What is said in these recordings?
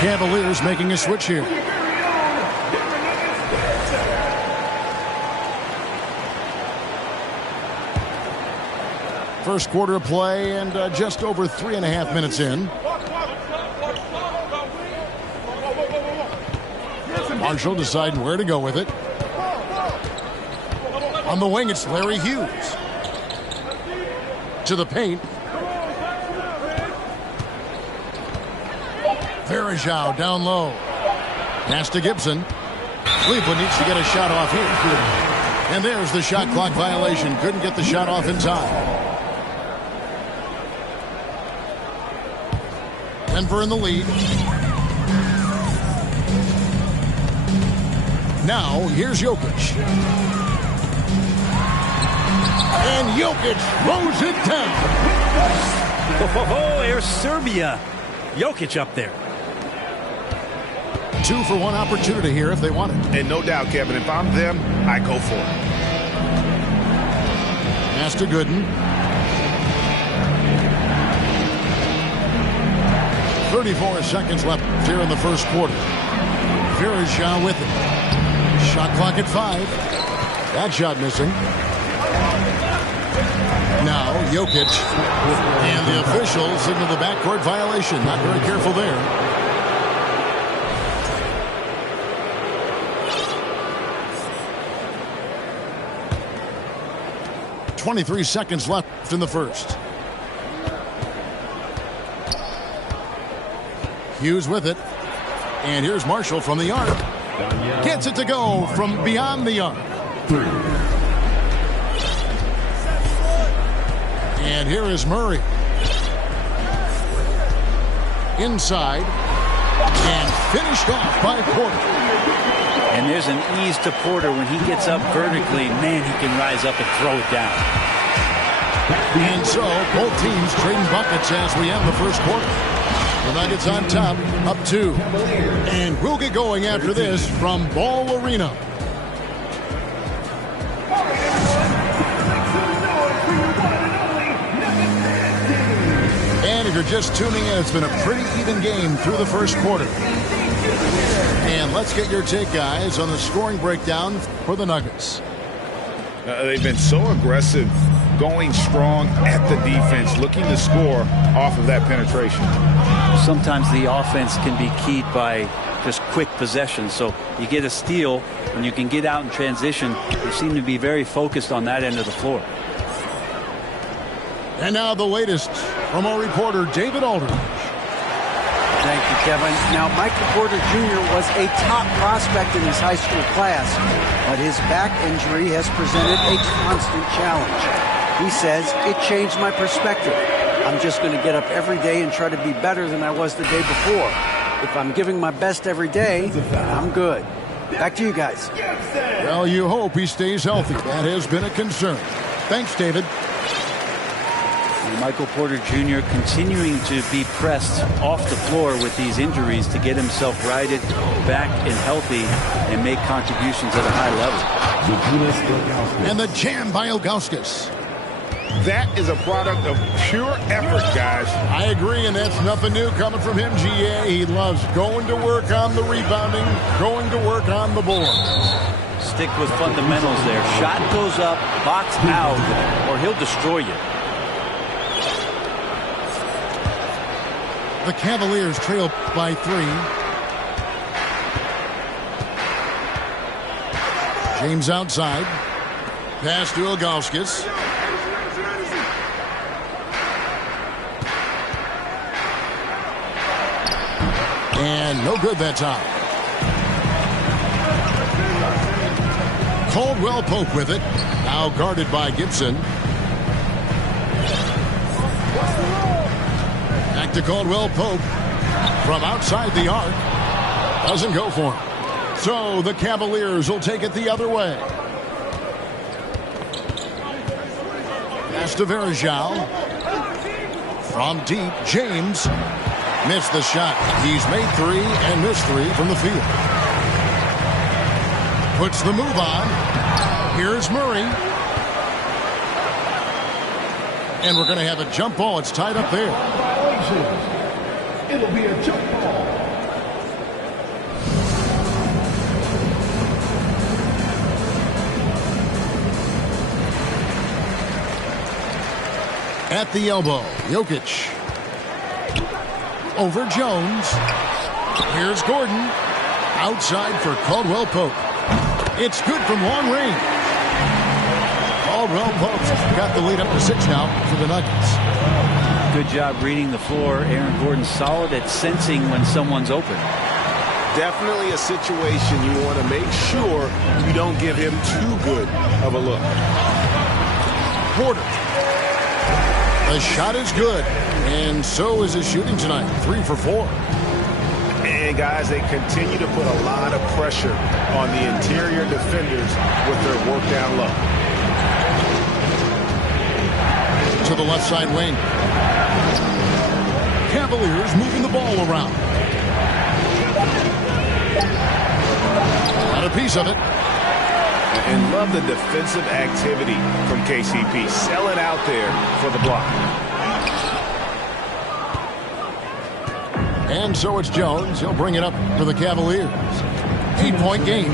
Cavaliers making a switch here. First quarter of play and just over 3.5 minutes in. Marshall deciding where to go with it. On the wing, it's Larry Hughes. To the paint. Varejao down low. Pass to Gibson. Cleveland needs to get a shot off here. And there's the shot clock violation. Couldn't get the shot off in time. Denver in the lead. Now, here's Jokic. And Jokic throws it down. Oh, here's Serbia. Jokic up there. 2 for 1 opportunity here if they want it. And no doubt, Kevin, if I'm them, I go for it. Pass to Gooden. 34 seconds left here in the first quarter. Varejao with it. Shot clock at 5. That shot missing. Now Jokic. And the officials signal the backcourt violation. Not very careful there. .23 seconds left in the first. Hughes with it. And here's Marshall from the arc. Gets it to go from beyond the arc. And here is Murray. Inside. And finished off by Porter. And there's an ease to Porter when he gets up vertically. Man, he can rise up and throw it down. And so, both teams trading buckets as we end the first quarter. The Nuggets on top, up 2. And we'll get going after this from Ball Arena. And if you're just tuning in, it's been a pretty even game through the first quarter. And let's get your take, guys, on the scoring breakdown for the Nuggets. They've been so aggressive, going strong at the defense, looking to score off of that penetration. Sometimes the offense can be keyed by just quick possession. So you get a steal and you can get out in transition. They seem to be very focused on that end of the floor. And now the latest from our reporter, David Aldridge. Thank you, Kevin. Now, Michael Porter Jr. was a top prospect in his high school class, but his back injury has presented a constant challenge. He says, it changed my perspective. I'm just going to get up every day and try to be better than I was the day before. If I'm giving my best every day, I'm good. Back to you guys. Well, you hope he stays healthy. That has been a concern. Thanks, David. And Michael Porter Jr. continuing to be pressed off the floor with these injuries to get himself righted, back and healthy, and make contributions at a high level. And the jam by Ilgauskas. That is a product of pure effort, guys. I agree, and that's nothing new coming from him, GA. He loves going to work on the rebounding, going to work on the board. Stick with fundamentals there. Shot goes up, box out, or he'll destroy you. The Cavaliers trail by 3. James outside. Pass to Ilgauskas. And no good that time. Caldwell Pope with it. Now guarded by Gibson. Back to Caldwell Pope. From outside the arc. Doesn't go for him. So the Cavaliers will take it the other way. Pass to Varejao. From deep, James. Missed the shot. He's made 3 and missed 3 from the field. Puts the move on. Here's Murray. And we're going to have a jump ball. It's tied up there. It'll be a jump ball. At the elbow, Jokic. Over Jones. Here's Gordon. Outside for Caldwell Pope. It's good from long range. Caldwell Pope's got the lead up to 6 now for the Nuggets. Good job reading the floor. Aaron Gordon solid at sensing when someone's open. Definitely a situation you want to make sure you don't give him too good of a look. Porter. The shot is good, and so is his shooting tonight. 3 for 4. And guys, they continue to put a lot of pressure on the interior defenders with their work down low. To the left side wing. Cavaliers moving the ball around. Got a piece of it. And love the defensive activity from KCP. Selling out there for the block. And so it's Jones. He'll bring it up for the Cavaliers. 8-point game.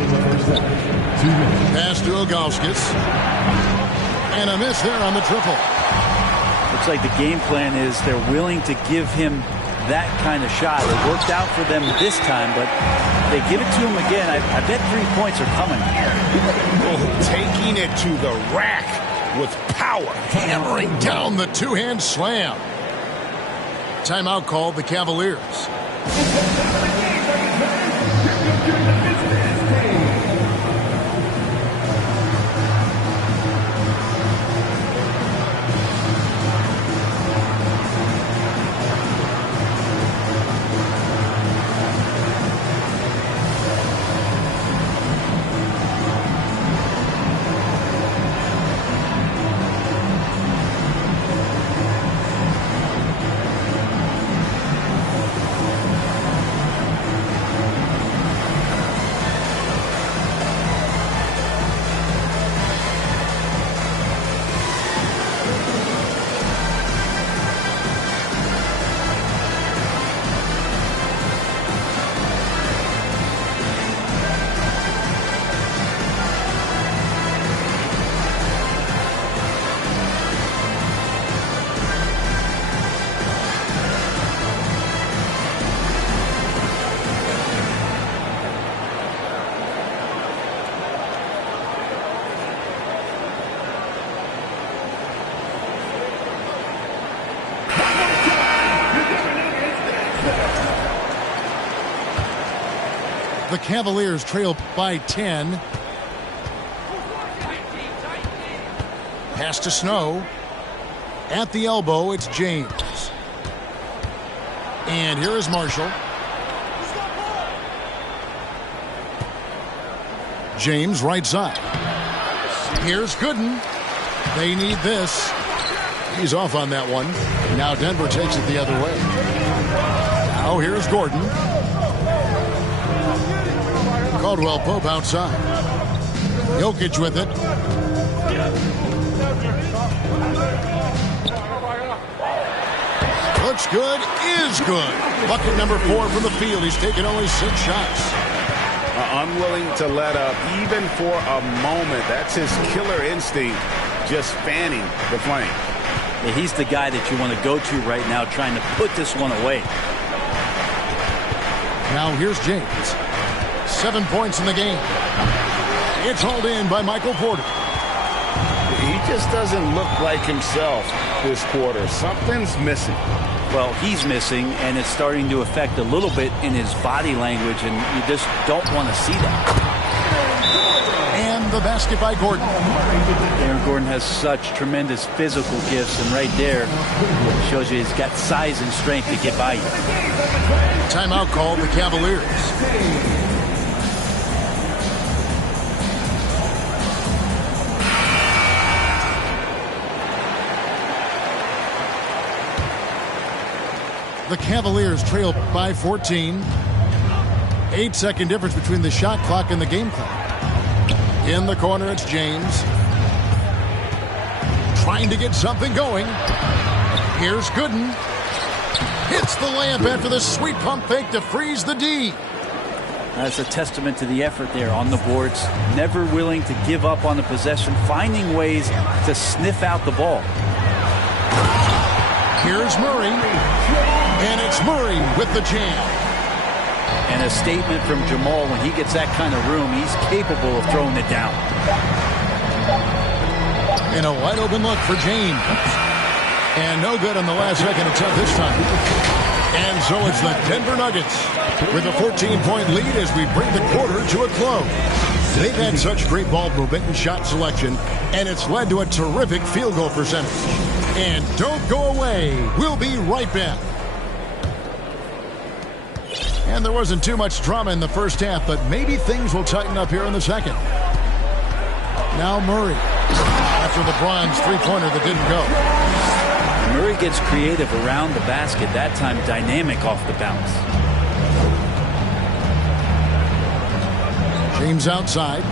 Pass to Ilgauskas. And a miss there on the triple. Looks like the game plan is they're willing to give him that kind of shot. It worked out for them this time, but they give it to him again. I bet 3 points are coming. Oh, taking it to the rack with power. Hammering down the two-hand slam. Timeout called the Cavaliers. The Cavaliers trail by 10. Pass to Snow. At the elbow, it's James. And here is Marshall. James right side. Here's Gooden. They need this. He's off on that one. Now Denver takes it the other way. Now here's Gordon. Caldwell Pope outside. Jokic with it. Looks good, is good. Bucket number 4 from the field. He's taken only 6 shots. Unwilling to let up even for a moment. That's his killer instinct, just fanning the flame. Yeah, he's the guy that you want to go to right now, trying to put this one away. Now here's James. 7 points in the game. It's hauled in by Michael Porter. He just doesn't look like himself this quarter. Something's missing. Well, he's missing, and it's starting to affect a little bit in his body language, and you just don't want to see that. And the basket by Gordon. Aaron Gordon has such tremendous physical gifts, and right there shows you he's got size and strength to get by you. Timeout called the Cavaliers. The Cavaliers trail by 14. 8-second difference between the shot clock and the game clock. In the corner, it's James. Trying to get something going. Here's Gooden. Hits the layup after the sweet pump fake to freeze the D. That's a testament to the effort there on the boards. Never willing to give up on the possession, finding ways to sniff out the ball. Here's Murray. And it's Murray with the jam. And a statement from Jamal, when he gets that kind of room, he's capable of throwing it down. And a wide open look for James. And no good on the last second attempt this time. And so it's the Denver Nuggets with a 14-point lead as we bring the quarter to a close. They've had such great ball movement and shot selection, and it's led to a terrific field goal percentage. And don't go away. We'll be right back. And there wasn't too much drama in the first half, but maybe things will tighten up here in the second. Now Murray, after LeBron's three-pointer that didn't go. Murray gets creative around the basket, that time dynamic off the bounce. James outside.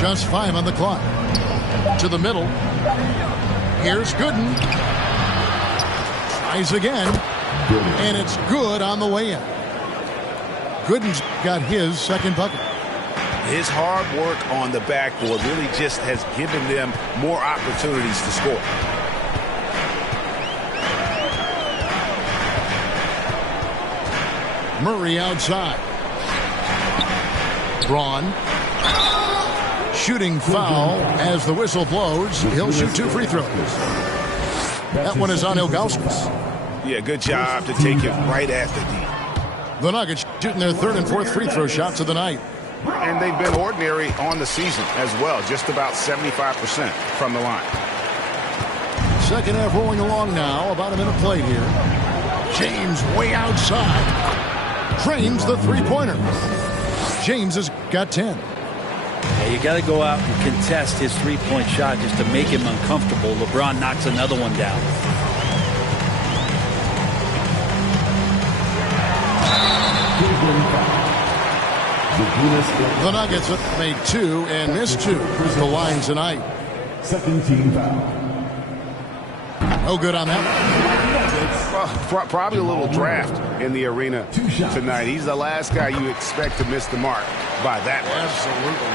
Just 5 on the clock. To the middle. Here's Gooden. Tries again. And it's good on the way in. Gooden's got his second bucket. His hard work on the backboard really just has given them more opportunities to score. Murray outside. Braun. Shooting foul as the whistle blows. He'll shoot 2 free throws. That one is on Ilgauskas. Yeah, good job to take it right at the D. The Nuggets shooting their 3rd and 4th free throw shots of the night. And they've been ordinary on the season as well, just about 75% from the line. Second half rolling along now, about a minute played here. James way outside. Drains the three-pointer. James has got 10. Yeah, you got to go out and contest his three-point shot just to make him uncomfortable. LeBron knocks another one down. The Nuggets have made 2 and missed 2. The line tonight. Second team foul. No good on that Well, probably a little draft in the arena tonight. He's the last guy you expect to miss the mark by that much. Absolutely.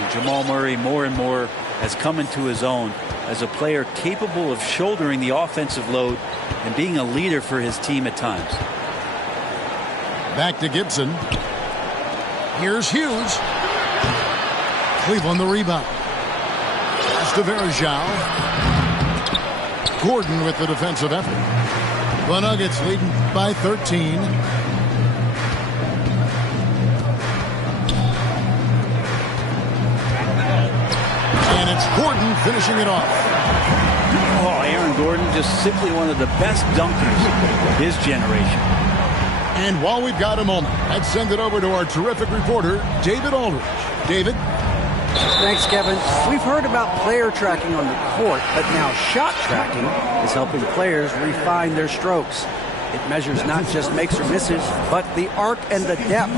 And Jamal Murray more and more has come into his own as a player capable of shouldering the offensive load and being a leader for his team at times. Back to Gibson. Here's Hughes. Cleveland the rebound. Pass to Varejao. Gordon with the defensive effort. The Nuggets leading by 13. And it's Gordon finishing it off. Oh, Aaron Gordon, just simply one of the best dunkers of his generation. And while we've got a moment, let's send it over to our terrific reporter, David Aldridge. David? Thanks, Kevin. We've heard about player tracking on the court, but now shot tracking is helping players refine their strokes. It measures not just makes or misses, but the arc and the depth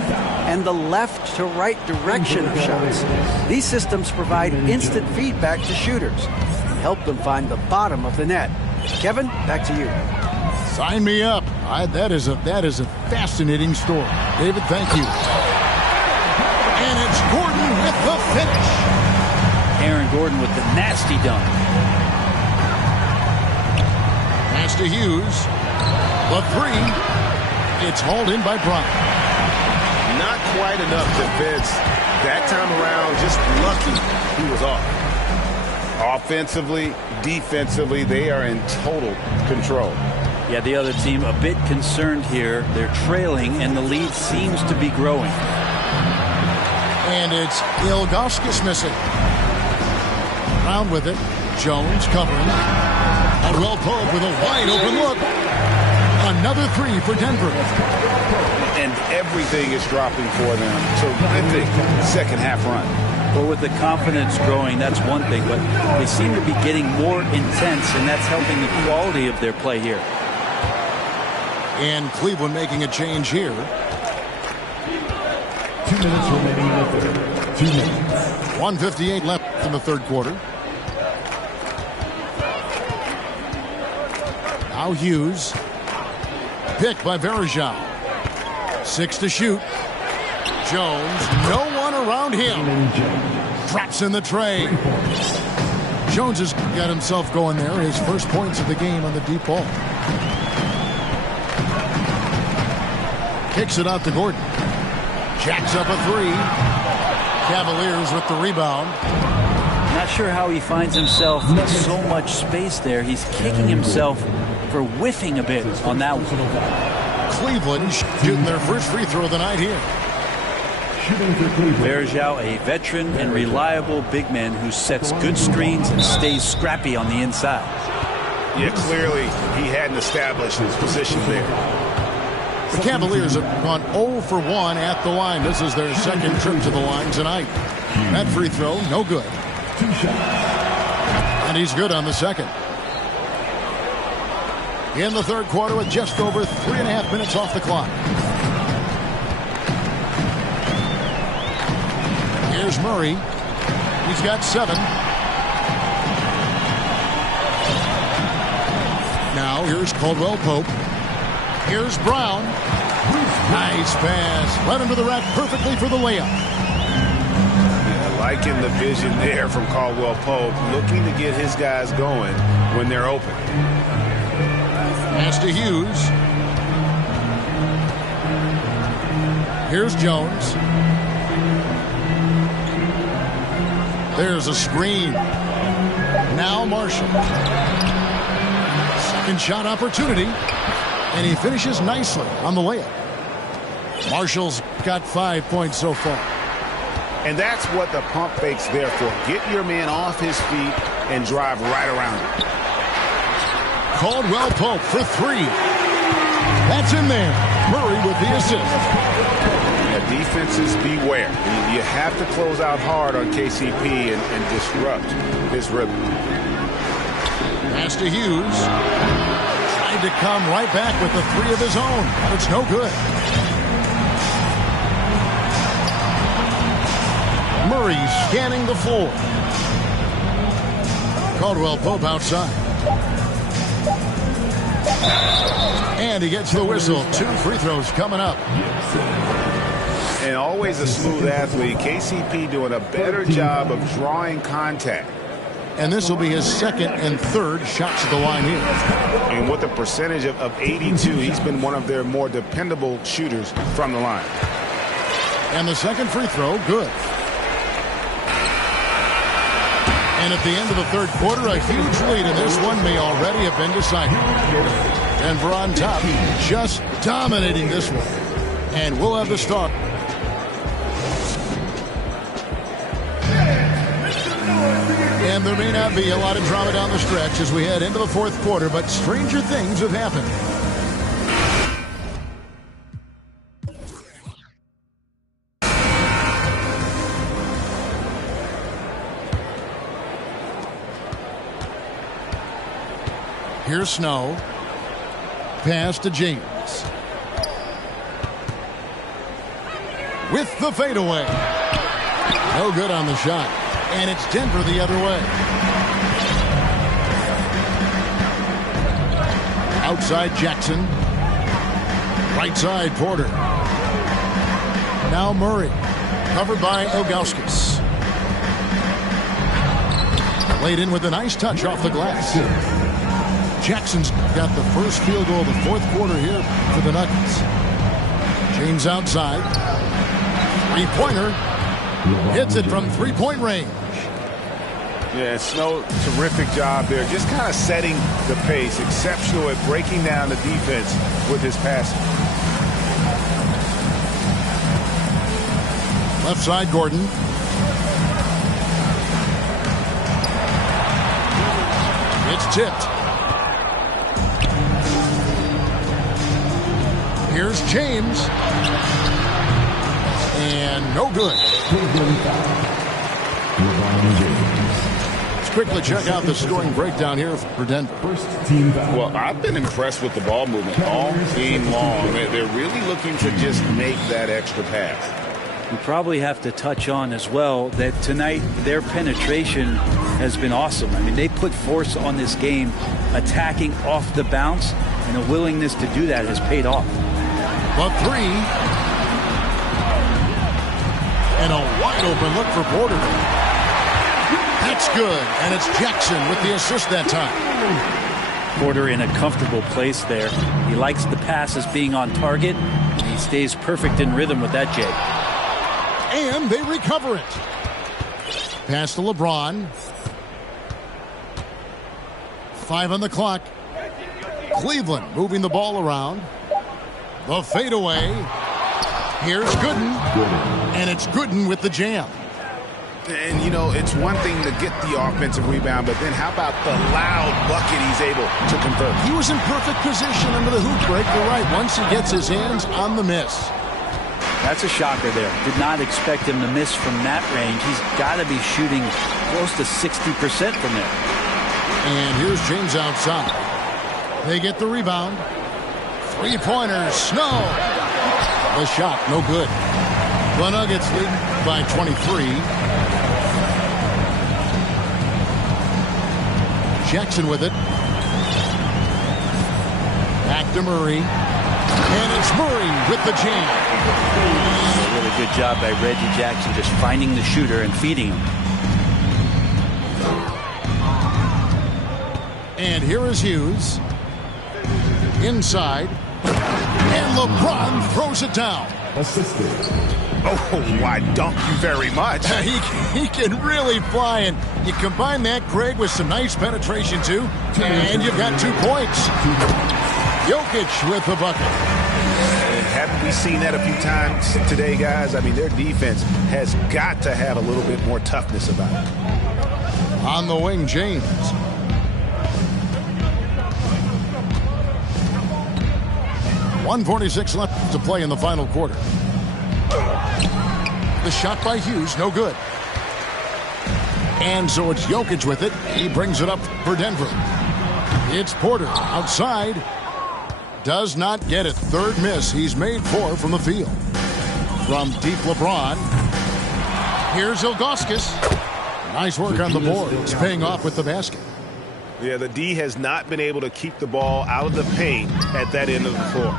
and the left to right direction of shots. These systems provide instant feedback to shooters and help them find the bottom of the net. Kevin, back to you. Sign me up. That is a fascinating story. David, thank you. And it's Gordon with the finish. Aaron Gordon with the nasty dunk. Pass to Hughes. The 3. It's hauled in by Bryant. Not quite enough defense that time around. Just lucky he was off. Offensively, defensively, they are in total control. Yeah, the other team a bit concerned here. They're trailing, and the lead seems to be growing. And it's Ilgauskas missing. Round with it. Jones covering. Caldwell Pope with a wide open look. Another 3 for Denver. And everything is dropping for them. Terrific second half run. Well, with the confidence growing, that's one thing, but they seem to be getting more intense, and that's helping the quality of their play here. And Cleveland making a change here. 2 minutes remaining in the third. 2 minutes. 1:58 left in the third quarter. Now Hughes. Picked by Varejao. 6 to shoot. Jones, no around him. Drops in the tray. Jones has got himself going there. His first points of the game on the deep ball. Kicks it out to Gordon. Jacks up a three. Cavaliers with the rebound. Not sure how he finds himself in so much space there. He's kicking himself for whiffing a bit on that one. Cleveland shooting their first free throw of the night here. Varejao, a veteran and reliable big man who sets good screens and stays scrappy on the inside. Yeah, clearly he hadn't established his position there. The Cavaliers have gone 0 for 1 at the line. This is their second trip to the line tonight. That free throw, no good. And he's good on the second. In the third quarter with just over 3.5 minutes off the clock. Here's Murray. He's got 7. Now here's Caldwell Pope. Here's Brown. Nice pass. Led him to the rack perfectly for the layup. Yeah, liking the vision there from Caldwell Pope. Looking to get his guys going when they're open. Pass to Hughes. Here's Jones. There's a screen. Now Marshall. Second shot opportunity. And he finishes nicely on the layup. Marshall's got 5 points so far. And that's what the pump fake's there for. Get your man off his feet and drive right around him. Caldwell Pope for 3. That's in there. Murray with the assist. Yeah, defenses beware. You have to close out hard on KCP and disrupt his rhythm. Pass to Hughes. Tried to come right back with the 3 of his own, but it's no good. Murray scanning the floor. Caldwell Pope outside. And he gets the whistle. 2 free throws coming up. And always a smooth athlete. KCP doing a better job of drawing contact. And this will be his second and third shots at the line here. And with a percentage of 82, he's been one of their more dependable shooters from the line. And the second free throw, good. And at the end of the third quarter, a huge lead, and this one may already have been decided. Denver on top, just dominating this one. And we'll have the start. And there may not be a lot of drama down the stretch as we head into the fourth quarter, but stranger things have happened. Here's Snow. Pass to James. With the fadeaway. No good on the shot. And it's Denver the other way. Outside Jackson. Right side Porter. Now Murray. Covered by Ilgauskas. Laid in with a nice touch off the glass. Jackson's got the first field goal of the fourth quarter here for the Nuggets. James outside. Three-pointer. Hits it from three-point range. Yeah, Snow, terrific job there. Just kind of setting the pace. Exceptional at breaking down the defense with his passing. Left side, Gordon. It's tipped. Here's James. And no good. Let's quickly check out the scoring breakdown here for Denver. Well, I've been impressed with the ball movement all game long. They're really looking to just make that extra pass. We probably have to touch on as well that tonight their penetration has been awesome. I mean, they put force on this game, attacking off the bounce, and a willingness to do that has paid off. But 3. And a wide open look for Porter. That's good, and it's Jackson with the assist that time. Porter in a comfortable place there. He likes the passes being on target, and he stays perfect in rhythm with that, Jay. And they recover it. Pass to LeBron. 5 on the clock. Cleveland moving the ball around. The fadeaway. Here's Gooden. And it's Gooden with the jam. And, you know, it's one thing to get the offensive rebound, but then how about the loud bucket he's able to convert? He was in perfect position under the hoop break. You're right. Once he gets his hands on the miss. That's a shocker there. Did not expect him to miss from that range. He's got to be shooting close to 60% from there. And here's James outside. They get the rebound. Three-pointers. Snow. The shot, no good. The Nuggets lead by 23. Jackson with it. Back to Murray. And it's Murray with the jam. A really good job by Reggie Jackson just finding the shooter and feeding him. And here is Hughes. Inside. And LeBron throws it down. Assisted. Oh, I dunk you very much. He can really fly, and you combine that, Greg, with some nice penetration, too, and you've got 2 points. Jokic with the bucket. Haven't we seen that a few times today, guys? I mean, their defense has got to have a little bit more toughness about it. On the wing, James. .146 left to play in the final quarter. The shot by Hughes, no good. And so it's Jokic with it. He brings it up for Denver. It's Porter outside. Does not get it. Third miss. He's made 4 from the field. From deep LeBron. Here's Ilgauskas. Nice work on the board. It's paying off with the basket. Yeah, the D has not been able to keep the ball out of the paint at that end of the floor.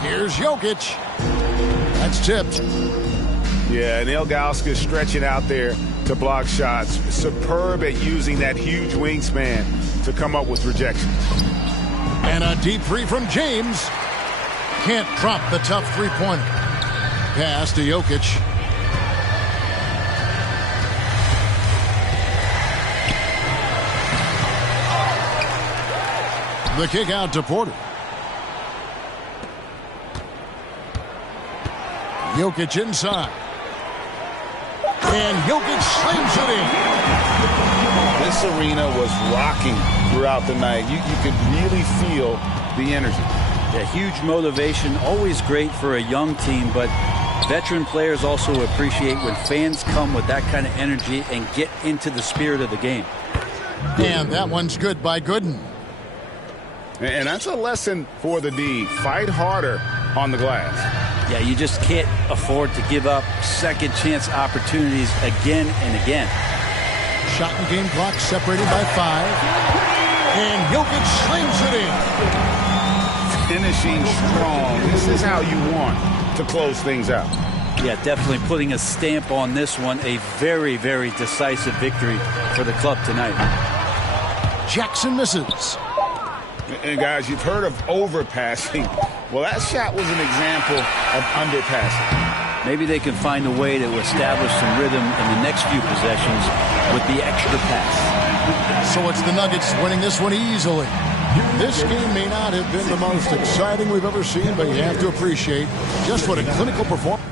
Here's Jokic. That's tipped. Yeah, and Ilgauskas stretching out there to block shots. Superb at using that huge wingspan to come up with rejections. And a deep 3 from James. Can't drop the tough three-pointer. Pass to Jokic. The kick out to Porter. Jokic inside. And Jokic slams it in. This arena was rocking throughout the night. You could really feel the energy. Yeah, huge motivation, always great for a young team, but veteran players also appreciate when fans come with that kind of energy and get into the spirit of the game. And that one's good by Gooden. And that's a lesson for the D. Fight harder on the glass. Yeah, you just can't afford to give up second chance opportunities again and again. Shot and game clock separated by 5. And Jokic slams it in. Finishing strong. This is how you want to close things out. Yeah, definitely putting a stamp on this one. A very, very decisive victory for the club tonight. Jackson misses. And guys, you've heard of overpassing. Well, that shot was an example of underpassing. Maybe they can find a way to establish some rhythm in the next few possessions with the extra pass. So it's the Nuggets winning this one easily. This game may not have been the most exciting we've ever seen, but you have to appreciate just what a clinical performance.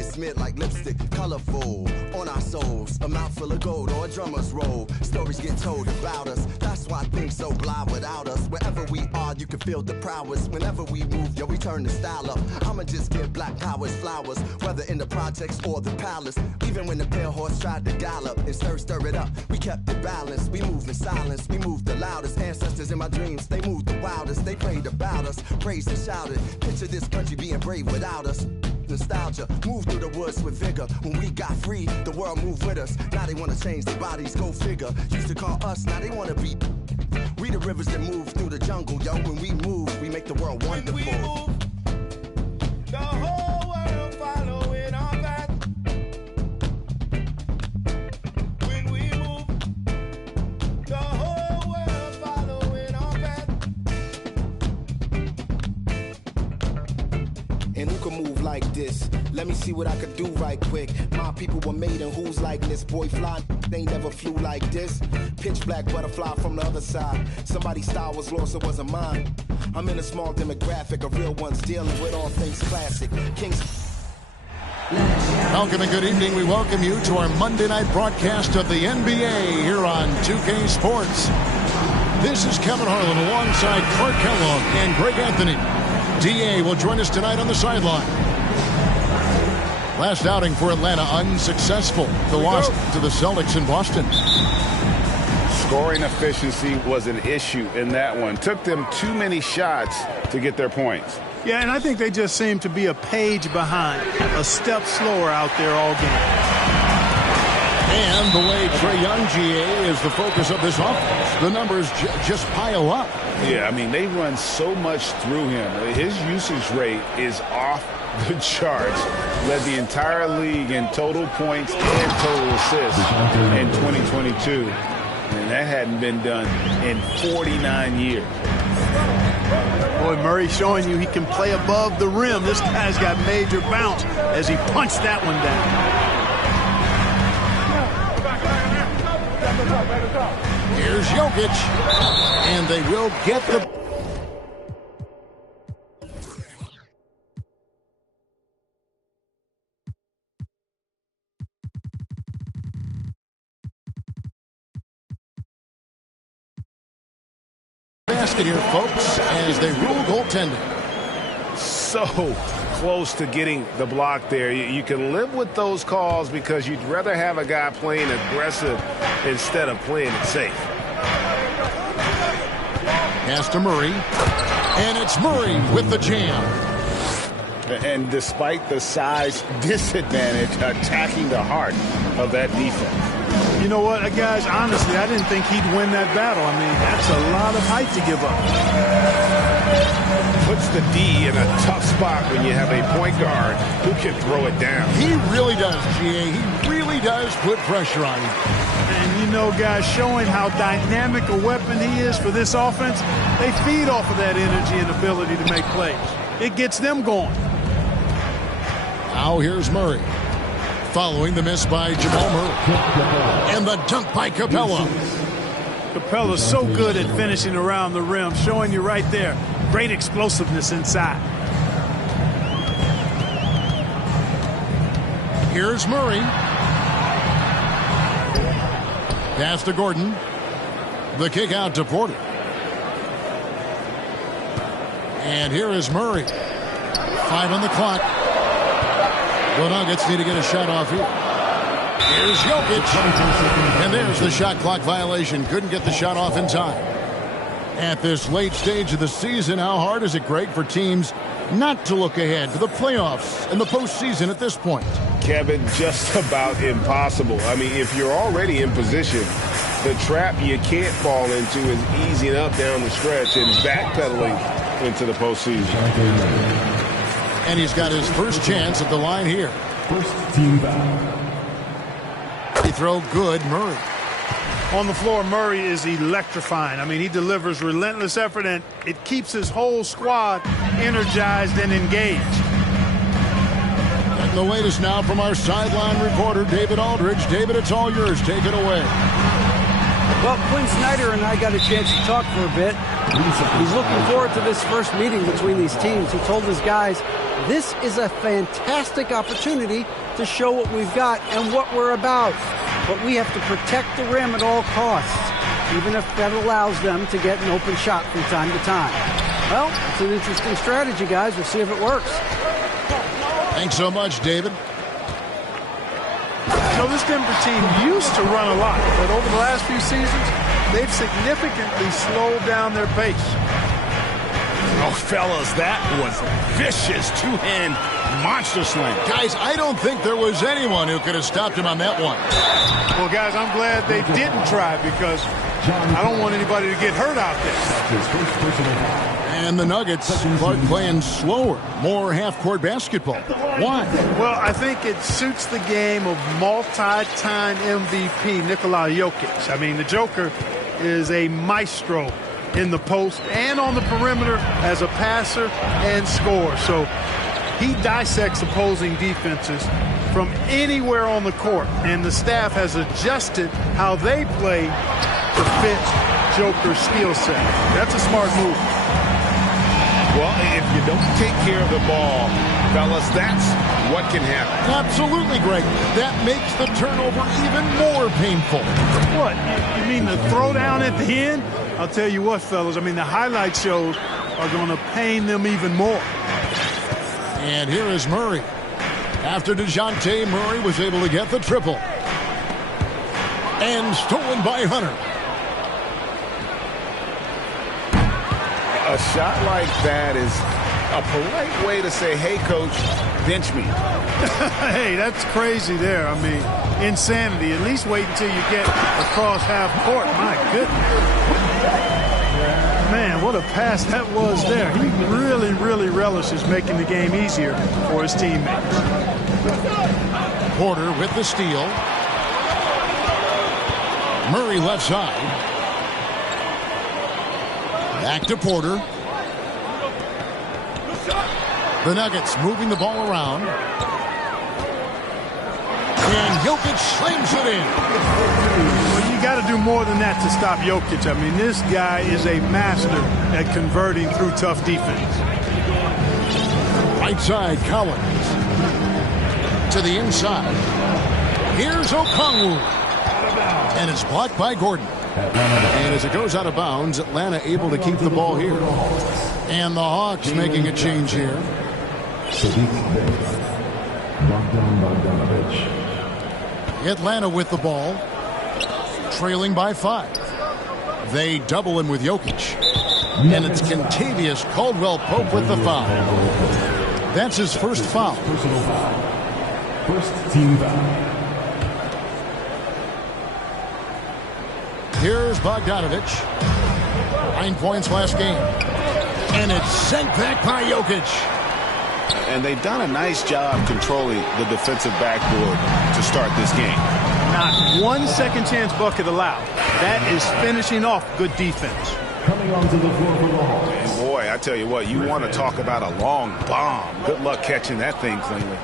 Smith like lipstick, colorful on our souls. A mouth full of gold or a drummer's roll. Stories get told about us. That's why things so blah without us. Wherever we are, you can feel the prowess. Whenever we move, yo, we turn the style up. I'ma just give black powers flowers, whether in the projects or the palace. Even when the pale horse tried to gallop and stir it up, we kept it balanced. We moved in silence, we moved the loudest. Ancestors in my dreams, they moved the wildest. They prayed about us, praised and shouted. Picture this country being brave without us. Nostalgia, move through the woods with vigor. When we got free, the world moved with us. Now they wanna change their bodies, go figure. Used to call us, now they wanna be We the rivers that move through the jungle, yo. When we move, we make the world wonderful. When we move, the whole world following our path. When we move, the whole world following our path. And who can move like this? Let me see what I could do right quick. My people were made in who's like this. Boy fly, they never flew like this. Pitch black butterfly from the other side. Somebody's style was lost, it wasn't mine. I'm in a small demographic of real ones dealing with all things classic. Kings. Welcome and good evening. We welcome you to our Monday night broadcast of the NBA here on 2K Sports. This is Kevin Harlan alongside Clark Kellogg and Greg Anthony. DA will join us tonight on the sideline. Last outing for Atlanta unsuccessful. The loss to the Celtics in Boston. Scoring efficiency was an issue in that one. Took them too many shots to get their points. Yeah, and I think they just seem to be a page behind, a step slower out there all game. And the way Trae Young, GA, is the focus of this offense. The numbers just pile up. Yeah, I mean, they run so much through him. His usage rate is off the charts. Led the entire league in total points and total assists in 2022. And that hadn't been done in 49 years. Boy, Murray showing you he can play above the rim. This guy's got major bounce as he punched that one down. Here's Jokic. And they will get the... basket here, folks, as they rule goaltending. So close to getting the block there. You can live with those calls because you'd rather have a guy playing aggressive instead of playing it safe. Pass to Murray, and it's Murray with the jam. And despite the size disadvantage, attacking the heart of that defense. You know what, guys, honestly, I didn't think he'd win that battle. I mean, that's a lot of height to give up. Puts the D in a tough spot when you have a point guard who can throw it down. He really does, GA. He really does put pressure on him. And, you know, guys, showing how dynamic a weapon he is for this offense, they feed off of that energy and ability to make plays. It gets them going. Now here's Murray. Following the miss by Jamal Murray. And the dunk by Capella. Capella's so good at finishing around the rim, showing you right there. Great explosiveness inside. Here's Murray. Pass to Gordon. The kick out to Porter. And here is Murray. 5 on the clock. The Nuggets need to get a shot off here. Here's Jokic. And there's the shot clock violation. Couldn't get the shot off in time. At this late stage of the season, how hard is it, Greg, for teams not to look ahead to the playoffs and the postseason at this point? Kevin, just about impossible. I mean, if you're already in position, the trap you can't fall into is easing up down the stretch and backpedaling into the postseason. And he's got his first chance at the line here. First team foul. He throw good, Murray. On the floor, Murray is electrifying. I mean, he delivers relentless effort, and it keeps his whole squad energized and engaged. And the latest now from our sideline reporter, David Aldridge. David, it's all yours. Take it away. Well, Quinn Snyder and I got a chance to talk for a bit. He's looking forward to this first meeting between these teams. He told his guys, this is a fantastic opportunity to show what we've got and what we're about. But we have to protect the rim at all costs, even if that allows them to get an open shot from time to time. Well, it's an interesting strategy, guys. We'll see if it works. Thanks so much, David. You know, this Denver team used to run a lot, but over the last few seasons, they've significantly slowed down their pace. Oh, fellas, that was vicious two-hand monster slam. Guys, I don't think there was anyone who could have stopped him on that one. Well, guys, I'm glad they didn't try because I don't want anybody to get hurt out there. And the Nuggets start playing slower, more half-court basketball. Why? Well, I think it suits the game of multi-time MVP Nikola Jokic. I mean, the Joker is a maestro in the post and on the perimeter as a passer and scorer. So he dissects opposing defenses from anywhere on the court, and the staff has adjusted how they play to fit Joker's skill set. That's a smart move. Well, if you don't take care of the ball, fellas, that's what can happen. Absolutely, Greg. That makes the turnover even more painful. What? You mean the throwdown at the end? I'll tell you what, fellas. I mean, the highlight shows are going to pain them even more. And here is Murray. After DeJounte Murray was able to get the triple. And stolen by Hunter. A shot like that is a polite way to say, hey, coach, bench me. Hey, that's crazy there. I mean, insanity. At least wait until you get across half court. My goodness. Man, what a pass that was there. He really, really relishes making the game easier for his teammates. Porter with the steal. Murray left side. Back to Porter. The Nuggets moving the ball around. And Jokic slams it in. Well, you got to do more than that to stop Jokic. I mean, this guy is a master at converting through tough defense. Right side, Collins. To the inside. Here's Okongwu. And it's blocked by Gordon. And as it goes out of bounds, Atlanta able to keep the ball here. And the Hawks making a change here. Atlanta with the ball, trailing by 5. They double him with Jokic. And it's Kentavious Caldwell-Pope with the foul. That's his first foul. First team foul. Here's Bogdanovich. 9 points last game. And it's sent back by Jokic. And they've done a nice job controlling the defensive backboard to start this game. Not one second chance bucket allowed. That is finishing off good defense. Coming onto the floor for the Hawks. And boy, I tell you what, you want to talk about a long bomb. Good luck catching that thing cleanly.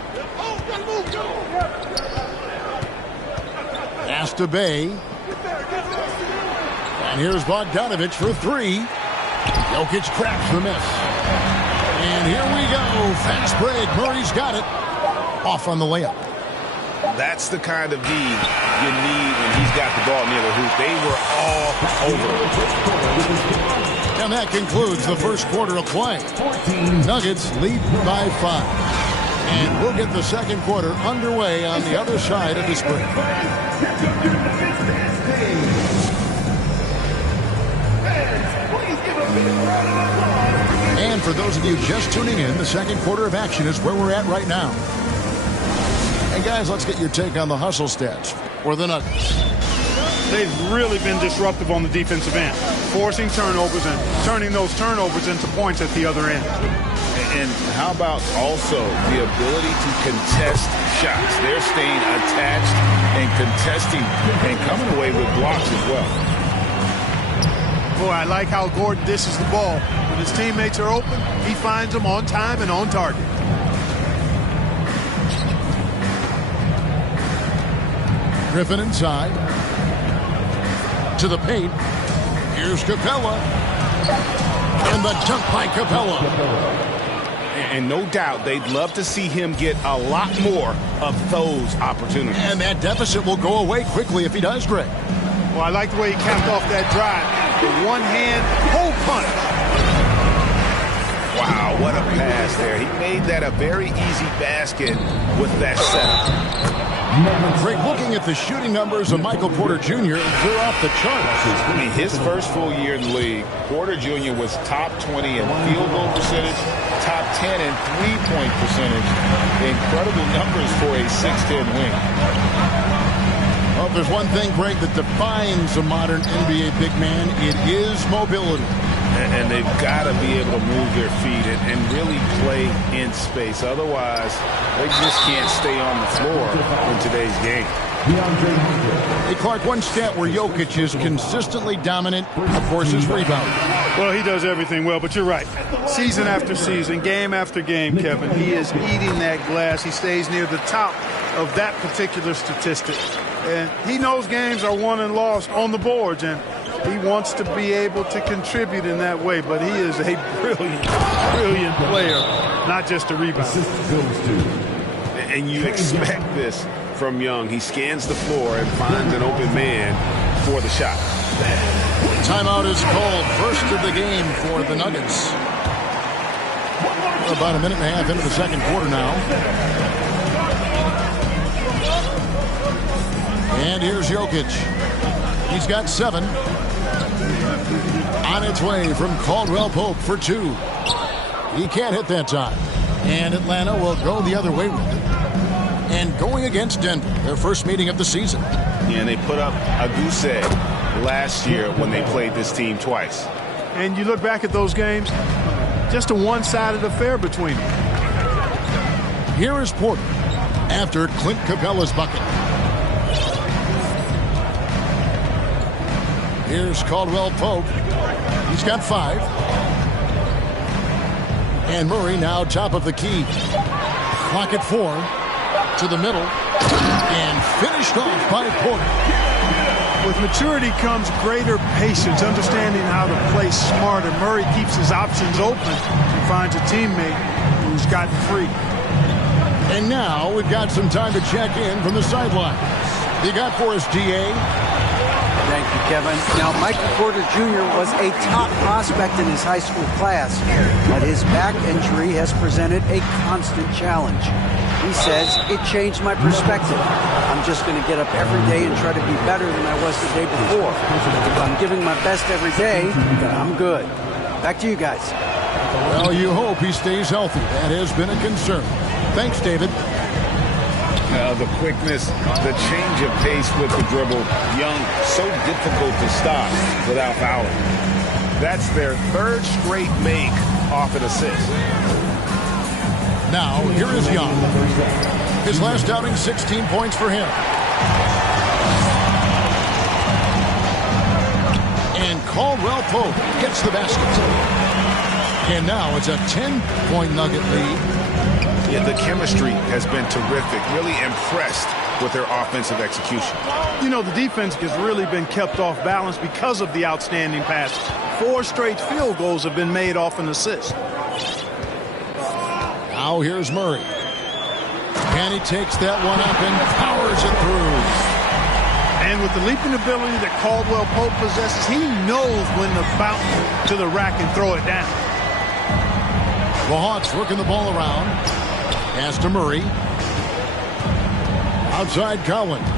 Pass to Bay. And here's Bogdanovich for 3. Jokic cracks the miss. And here we go. Fast break. Murray's got it. Off on the layup. That's the kind of D you need when he's got the ball near the hoop. They were all over it. And that concludes the first quarter of play. Nuggets lead by 5. And we'll get the second quarter underway on the other side of this break. And for those of you just tuning in, the second quarter of action is where we're at right now. And guys, let's get your take on the hustle stats for the Nuggets. They've really been disruptive on the defensive end, forcing turnovers and turning those turnovers into points at the other end. And how about also the ability to contest shots? They're staying attached and contesting and coming away with blocks as well. Boy, I like how Gordon dishes the ball. When his teammates are open, he finds them on time and on target. Griffin inside. To the paint. Here's Capella. And the dunk by Capella. And no doubt they'd love to see him get a lot more of those opportunities. And that deficit will go away quickly if he does, Greg. Well, I like the way he capped off that drive. The one-hand hole punch. Wow, what a pass there. He made that a very easy basket with that setup. Greg, looking at the shooting numbers of Michael Porter Jr., they're off the charts. I mean, his first full year in the league, Porter Jr. was top 20 in field goal percentage, top 10 in three-point percentage. Incredible numbers for a 6'10 wing. Well, if there's one thing, Greg, that defines a modern NBA big man, it is mobility. And they've got to be able to move their feet and really play in space. Otherwise, they just can't stay on the floor in today's game. Hey, Clark, one stat where Jokic is consistently dominant, of course, is rebounding. Well, he does everything well, but you're right. Season after season, game after game, Kevin, he is eating that glass. He stays near the top of that particular statistic. And he knows games are won and lost on the boards, and he wants to be able to contribute in that way. But he is a brilliant player, not just a rebounder. And you expect this from Young. He scans the floor and finds an open man for the shot. Timeout is called. First of the game for the Nuggets. We're about a minute and a half into the second quarter now. And here's Jokic. He's got 7. On its way from Caldwell Pope for 2. He can't hit that time. And Atlanta will go the other way with it. And going against Denver, their first meeting of the season. Yeah, and they put up a goose egg last year when they played this team twice. And you look back at those games, just a one-sided affair between them. Here is Porter after Clint Capella's bucket. Here's Caldwell Pope. He's got 5. And Murray now top of the key. Clock at 4. To the middle. And finished off by Porter. With maturity comes greater patience, understanding how to play smarter. Murray keeps his options open and finds a teammate who's gotten free. And now we've got some time to check in from the sidelines. You got for us, D.A.? Thank you, Kevin. Now, Michael Porter Jr. was a top prospect in his high school class, but his back injury has presented a constant challenge. He says, it changed my perspective. I'm just going to get up every day and try to be better than I was the day before. If I'm giving my best every day, then I'm good. Back to you guys. Well, you hope he stays healthy. That has been a concern. Thanks, David. The quickness, the change of pace with the dribble. Young, so difficult to stop without fouling. That's their 3rd straight make off an assist. Now, here is Young. His last outing, 16 points for him. And Caldwell Pope gets the basket. And now it's a 10-point Nugget lead. Yeah, the chemistry has been terrific. Really impressed with their offensive execution. You know, the defense has really been kept off balance because of the outstanding passes. 4 straight field goals have been made off an assist. Now here's Murray. And he takes that one up and powers it through. And with the leaping ability that Caldwell Pope possesses, he knows when to bounce to the rack and throw it down. The Hawks working the ball around. Pass to Murray. Outside Collins.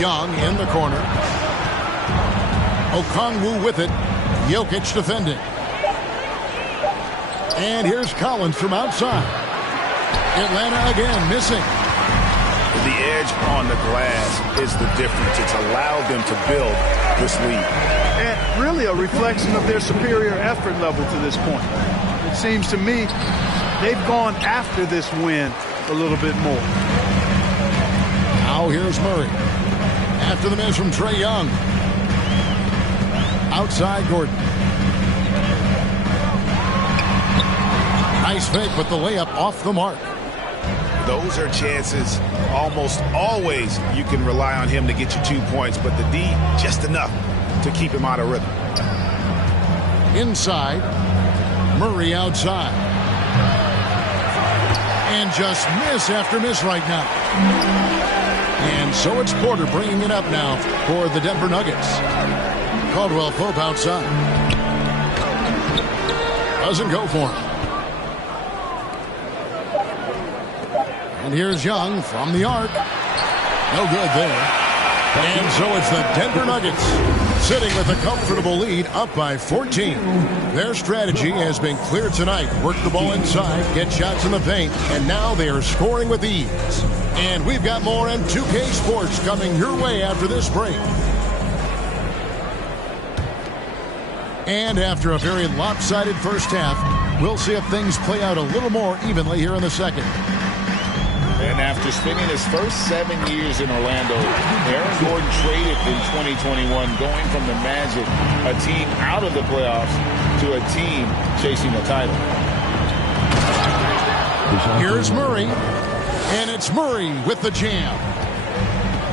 Young in the corner. Okongwu with it. Jokic defending. And here's Collins from outside. Atlanta again missing. The edge on the glass is the difference. It's allowed them to build this lead. And really a reflection of their superior effort level to this point. It seems to me they've gone after this win a little bit more. Now here's Murray. After the miss from Trae Young. Outside Gordon. Nice fake, but the layup off the mark. Those are chances almost always you can rely on him to get you 2 points, but the D just enough to keep him out of rhythm. Inside. Murray outside. And just miss after miss right now. And so it's Porter bringing it up now for the Denver Nuggets. Caldwell Pope outside. Doesn't go for him. And here's Young from the arc. No good there. And so it's the Denver Nuggets sitting with a comfortable lead up by 14. Their strategy has been clear tonight. Work the ball inside, get shots in the paint, and now they are scoring with ease. And we've got more M2K Sports coming your way after this break. And after a very lopsided first half, we'll see if things play out a little more evenly here in the second. And after spending his first 7 years in Orlando, Aaron Gordon traded in 2021, going from the Magic, a team out of the playoffs, to a team chasing a title. Here's Murray, and it's Murray with the jam.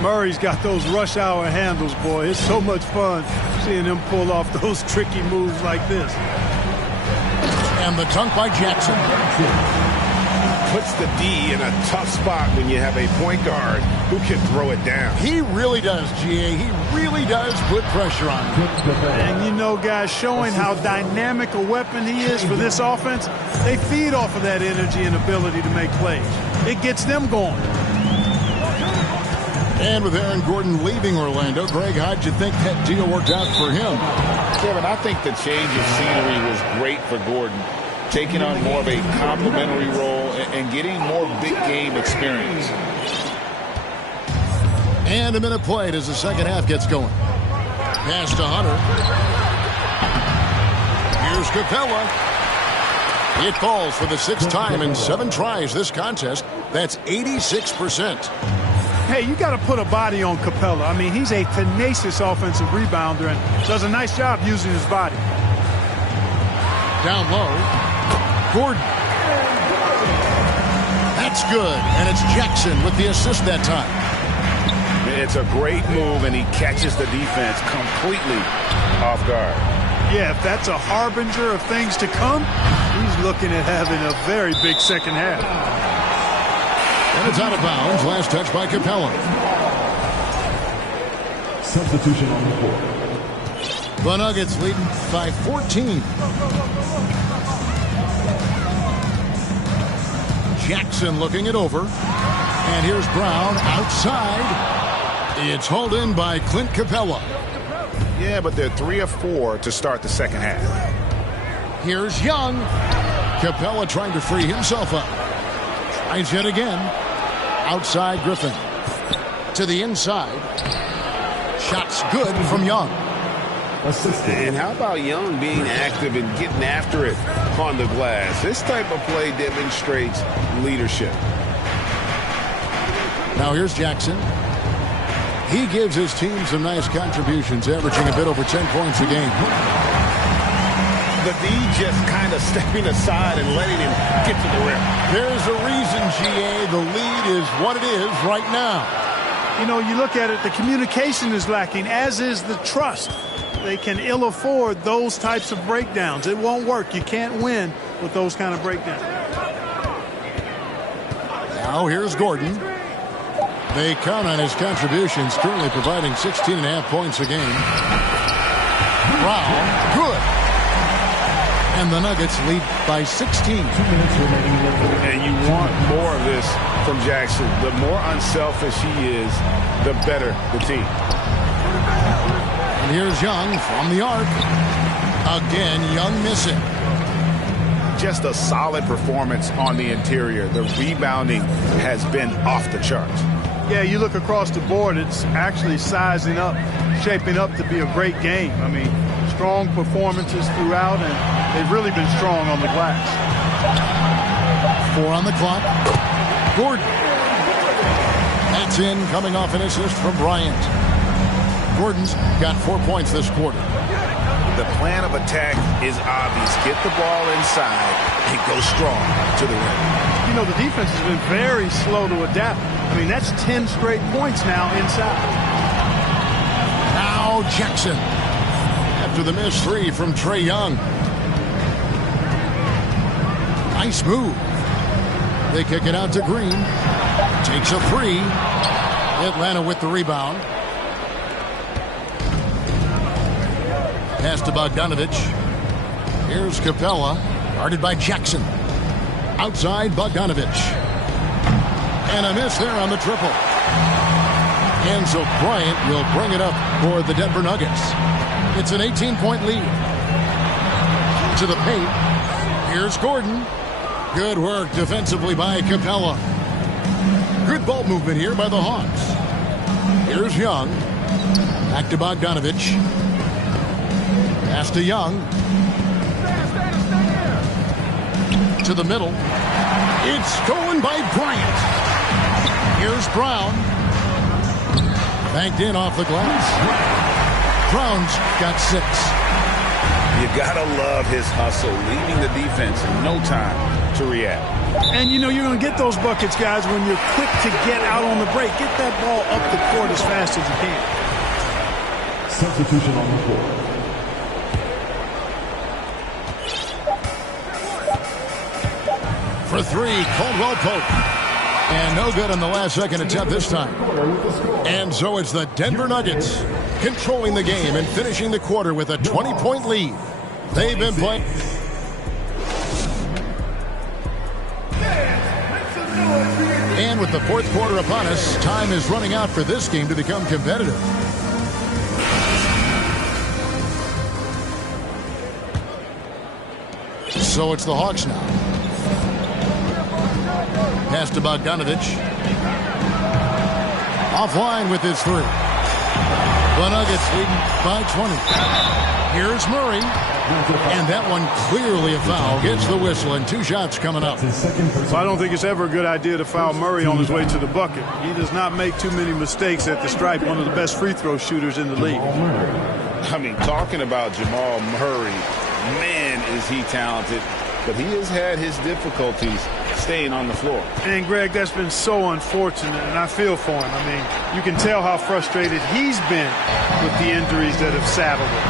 Murray's got those rush hour handles, boy. It's so much fun seeing him pull off those tricky moves like this. And the dunk by Jackson. Puts the D in a tough spot when you have a point guard who can throw it down. He really does, GA. He really does put pressure on him. And you know, guys, showing how dynamic a weapon he is for this offense, they feed off of that energy and ability to make plays. It gets them going. And with Aaron Gordon leaving Orlando, Greg, how'd you think that deal worked out for him? Kevin, I think the change of scenery was great for Gordon, taking on more of a complimentary role and getting more big game experience. And a minute played as the second half gets going. Pass to Hunter. Here's Capella. It falls for the sixth time in 7 tries this contest. That's 86%. Hey, you got to put a body on Capella. I mean, he's a tenacious offensive rebounder and does a nice job using his body. Down low. Gordon. That's good. And it's Jackson with the assist that time. It's a great move, and he catches the defense completely off guard. Yeah, if that's a harbinger of things to come, he's looking at having a very big second half. And it's out of bounds. Last touch by Capella. Substitution on the floor. The Nuggets leading by 14. Jackson looking it over. And here's Brown outside. It's hauled in by Clint Capella. Yeah, but they're 3 of 4 to start the second half. Here's Young. Capella trying to free himself up. Tries yet again. Outside Griffin. To the inside. Shots good from Young. And how about Young being active and getting after it on the glass? This type of play demonstrates leadership. Now here's Jackson. He gives his team some nice contributions, averaging a bit over 10 points a game. The D just kind of stepping aside and letting him get to the rim. There's a reason, GA, the lead is what it is right now. You know, you look at it, the communication is lacking, as is the trust. They can ill afford those types of breakdowns. It won't work. You can't win with those kind of breakdowns. Now here's Gordon. They count on his contributions, currently providing 16.5 points a game. Brown, good. And the Nuggets lead by 16. And you want more of this from Jackson. The more unselfish he is, the better the team. And here's Young from the arc. Again, Young missing. Just a solid performance on the interior. The rebounding has been off the charts. Yeah, you look across the board, it's actually sizing up, shaping up to be a great game. I mean, strong performances throughout, and they've really been strong on the glass. 4 on the clock. Gordon. That's in, coming off an assist from Bryant. Gordon's got 4 points this quarter. The plan of attack is obvious. Get the ball inside and go strong to the rim. You know, the defense has been very slow to adapt. I mean, that's 10 straight points now inside. Now Jackson. After the missed 3 from Trae Young. Nice move. They kick it out to Green. Takes a 3. Atlanta with the rebound. Pass to Bogdanovich. Here's Capella. Guarded by Jackson. Outside Bogdanovich. And a miss there on the triple. And so Bryant will bring it up for the Denver Nuggets. It's an 18-point lead. To the paint. Here's Gordon. Good work defensively by Capella. Good ball movement here by the Hawks. Here's Young. Back to Bogdanovich. Pass to Young. To the middle. It's stolen by Bryant. Here's Brown. Banked in off the glass. Brown's got 6. You gotta love his hustle, leaving the defense in no time to react. And you know you're going to get those buckets, guys, when you're quick to get out on the break. Get that ball up the court as fast as you can. Substitution on the floor. For 3, Caldwell Pope. And no good on the last second attempt this time. And so it's the Denver Nuggets controlling the game and finishing the quarter with a 20-point lead. They've been playing. And with the fourth quarter upon us, time is running out for this game to become competitive. So it's the Hawks now. Pass to Bogdanovich. Offline with his 3. The Nuggets leading by 20. Here's Murray. And that one clearly a foul. Gets the whistle and 2 shots coming up. So I don't think it's ever a good idea to foul Murray on his way to the bucket. He does not make too many mistakes at the stripe. One of the best free throw shooters in the league. I mean, talking about Jamal Murray, man, is he talented. But he has had his difficulties staying on the floor. And, Greg, that's been so unfortunate, and I feel for him. I mean, you can tell how frustrated he's been with the injuries that have saddled him.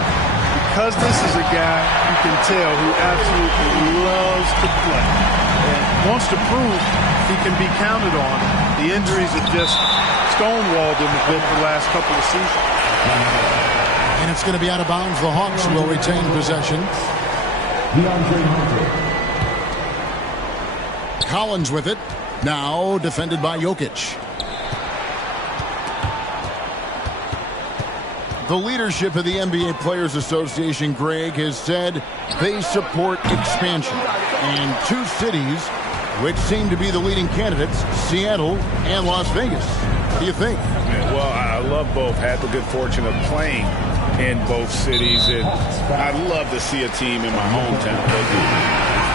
Because this is a guy you can tell who absolutely loves to play and wants to prove he can be counted on. The injuries have just stonewalled him a bit the last couple of seasons. And it's going to be out of bounds. The Hawks will retain possession. DeAndre Hunter. Collins with it. Now defended by Jokic. The leadership of the NBA Players Association, Greg, has said they support expansion. And 2 cities which seem to be the leading candidates, Seattle and Las Vegas. What do you think? Well, I love both. Had the good fortune of playing in both cities, and I'd love to see a team in my hometown. But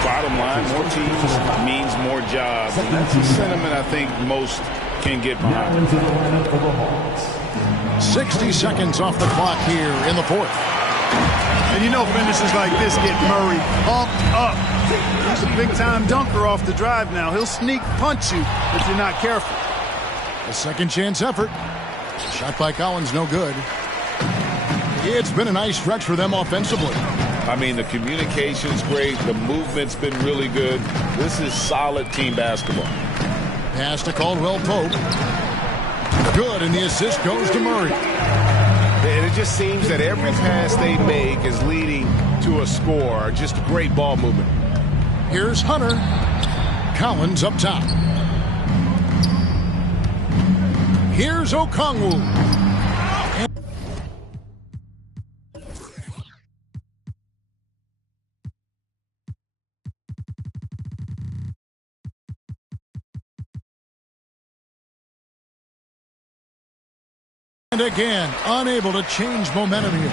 bottom line, more teams means more jobs, and that's a sentiment I think most can get behind. 60 seconds off the clock here in the 4th. And you know finishes like this get Murray pumped up. He's a big-time dunker off the drive now. He'll sneak punch you if you're not careful. A second chance effort. Shot by Collins, no good. It's been a nice stretch for them offensively. I mean, the communication's great. The movement's been really good. This is solid team basketball. Pass to Caldwell Pope. Good, and the assist goes to Murray. And it just seems that every pass they make is leading to a score. Just great ball movement. Here's Hunter. Collins up top. Here's Okongwu. And again, unable to change momentum here.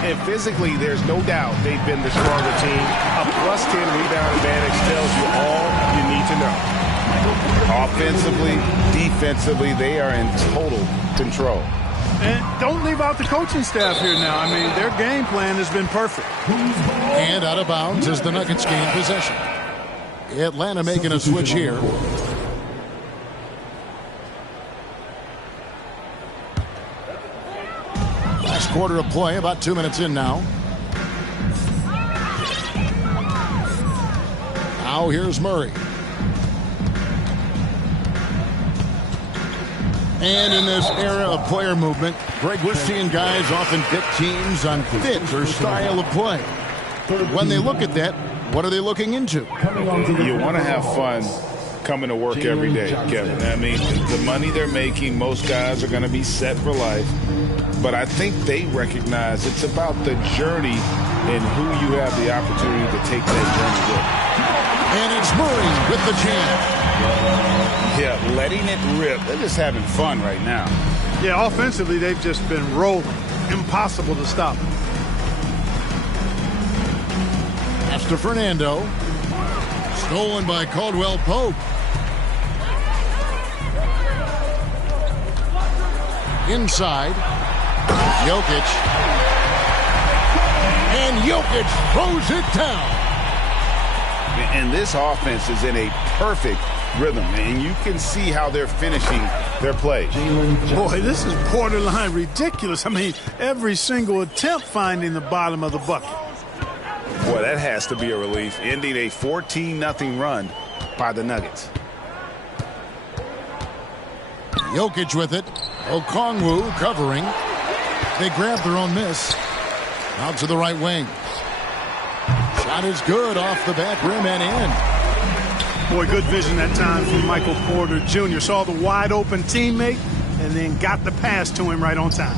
And physically, there's no doubt they've been the stronger team. A plus 10 rebound advantage tells you all you need to know. Offensively, defensively, they are in total control. And don't leave out the coaching staff here now. I mean, their game plan has been perfect. And out of bounds as the Nuggets gain possession. Atlanta making a switch here. Last quarter of play, about 2 minutes in now. Now here's Murray. And in this era of player movement, Greg, we're seeing guys often pick teams on fit or style of play. When they look at that, what are they looking into? You want to have fun coming to work every day, Kevin. I mean, the money they're making, most guys are going to be set for life. But I think they recognize it's about the journey and who you have the opportunity to take that journey with. And it's Murray with the jam. Yeah, letting it rip. They're just having fun right now. Yeah, offensively, they've just been rolling. Impossible to stop. Pass to Fernando. Stolen by Caldwell Pope. Inside. Jokic. And Jokic throws it down. And this offense is in a perfect rhythm, and you can see how they're finishing their plays. Boy, this is borderline ridiculous. I mean, every single attempt finding the bottom of the bucket. Boy, that has to be a relief, ending a 14-0 run by the Nuggets. Jokic with it. Okongwu covering. They grab their own miss. Out to the right wing. Shot is good off the back rim and in. Boy, good vision that time from Michael Porter Jr. Saw the wide open teammate and then got the pass to him right on time.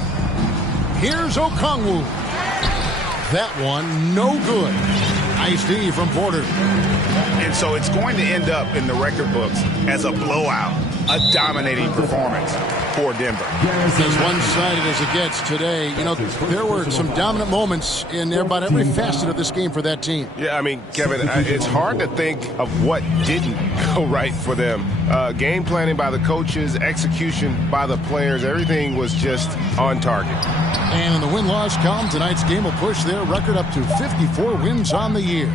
Here's Okongwu. That one no good. Nice D from Porter. And so it's going to end up in the record books as a blowout, a dominating performance for Denver. As one-sided as it gets today, you know, there were some dominant moments in about every facet of this game for that team. Yeah, I mean, Kevin, it's hard to think of what didn't go right for them. Game planning by the coaches, execution by the players, everything was just on target. And in the win-loss column, tonight's game will push their record up to 54 wins on the year.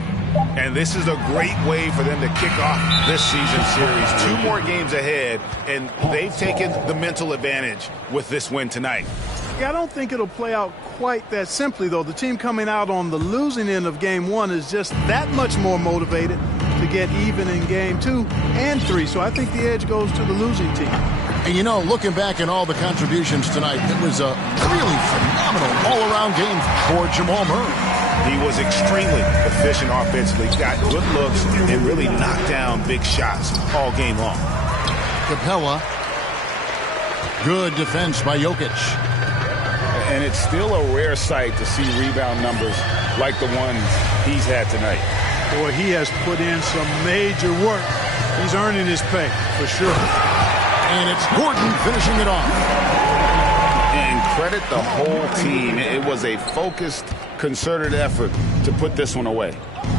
And this is a great way for them to kick off this season series. 2 more games ahead, and they've taken the mental advantage with this win tonight. Yeah, I don't think it'll play out quite that simply, though. The team coming out on the losing end of game 1 is just that much more motivated to get even in game 2 and 3. So I think the edge goes to the losing team. And, you know, looking back at all the contributions tonight, it was a really phenomenal all-around game for Jamal Murray. He was extremely efficient offensively, got good looks, and really knocked down big shots all game long. Capella. Good defense by Jokic. And it's still a rare sight to see rebound numbers like the ones he's had tonight. Boy, he has put in some major work. He's earning his pay, for sure. And it's Gordon finishing it off. And credit the whole team. It was a focused, concerted effort to put this one away.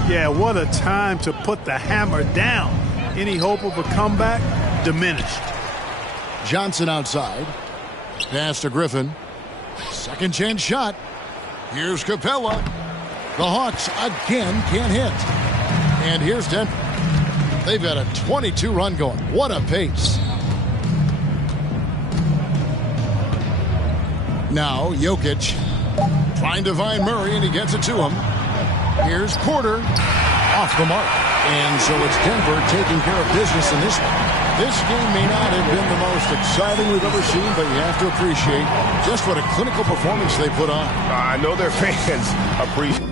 Yeah, what a time to put the hammer down. Any hope of a comeback diminished. Johnson outside. Pass to Griffin. Second chance shot. Here's Capella. The Hawks again can't hit. And here's Denver. They've got a 22-run going. What a pace. Now Jokic trying to find Murray, and he gets it to him. Here's Porter off the mark. And so it's Denver taking care of business in this one. This game may not have been the most exciting we've ever seen, but you have to appreciate just what a clinical performance they put on. I know their fans appreciate.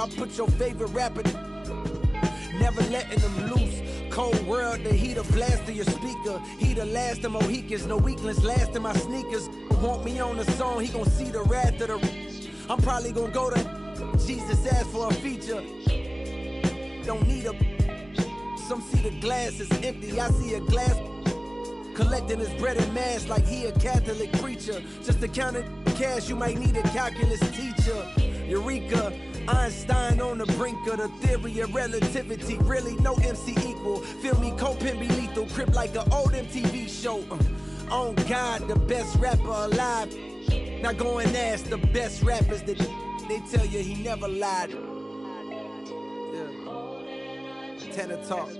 I put your favorite rapper, never letting them loose. Cold world, the heat of blast to your speaker. He the last of Mohicans, no weakness, last in my sneakers. Want me on the song, he gon' see the wrath of the. I'm probably gon' go to Jesus asked for a feature. Don't need a. Some see the glass is empty, I see a glass. Collecting his bread and mash like he a Catholic preacher. Just to count it cash, you might need a calculus teacher. Eureka, Einstein on the brink of the theory of relativity. Really, no MC equal. Feel me, co-pin be lethal. Crip like an old MTV show. On God, the best rapper alive. Now go and ask the best rappers that they tell you he never lied. Yeah. Tenor talk.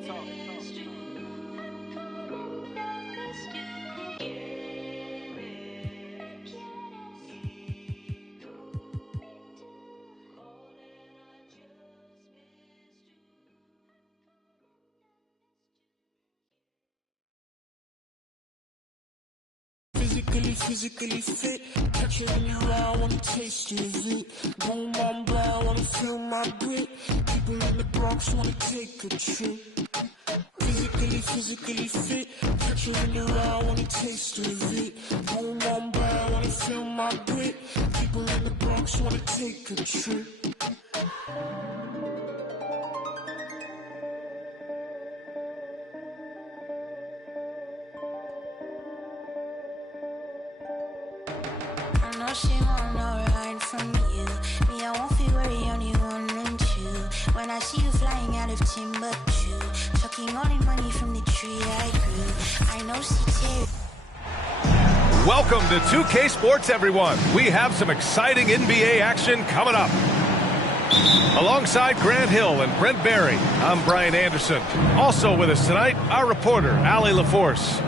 physically fit. Catch it in your eye, wanna taste of it. Boom, boom, blah, wanna feel my grit. People in the Bronx wanna take a trip. Physically fit. Catch it in your eye, wanna taste of it. Boom, boom, blah, wanna feel my grit. People in the Bronx wanna take a trip. She want no right from you. Me, I won't feel worry, only one and two. When I see you flying out of Timbuktu, chucking all the money from the tree I grew. I know she. Welcome to 2K Sports, everyone. We have some exciting NBA action coming up. Alongside Grant Hill and Brent Barry, I'm Brian Anderson. Also with us tonight, our reporter, Allie LaForce.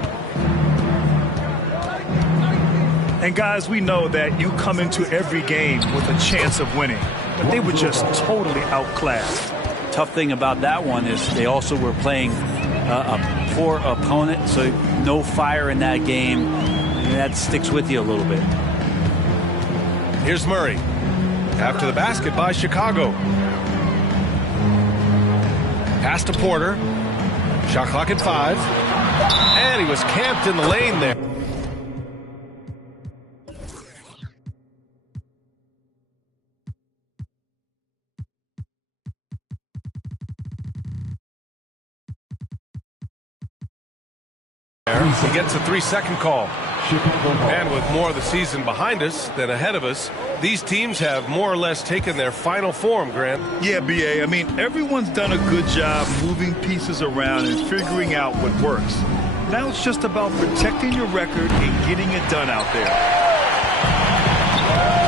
And guys, we know that you come into every game with a chance of winning, but they were just totally outclassed. Tough thing about that one is they also were playing a poor opponent, so no fire in that game. And that sticks with you a little bit. Here's Murray. After the basket by Chicago. Pass to Porter. Shot clock at 5. And he was camped in the lane there. He gets a 3-second call. And with more of the season behind us than ahead of us, these teams have more or less taken their final form, Grant. Yeah, B.A. I mean, everyone's done a good job moving pieces around and figuring out what works. Now it's just about protecting your record and getting it done out there.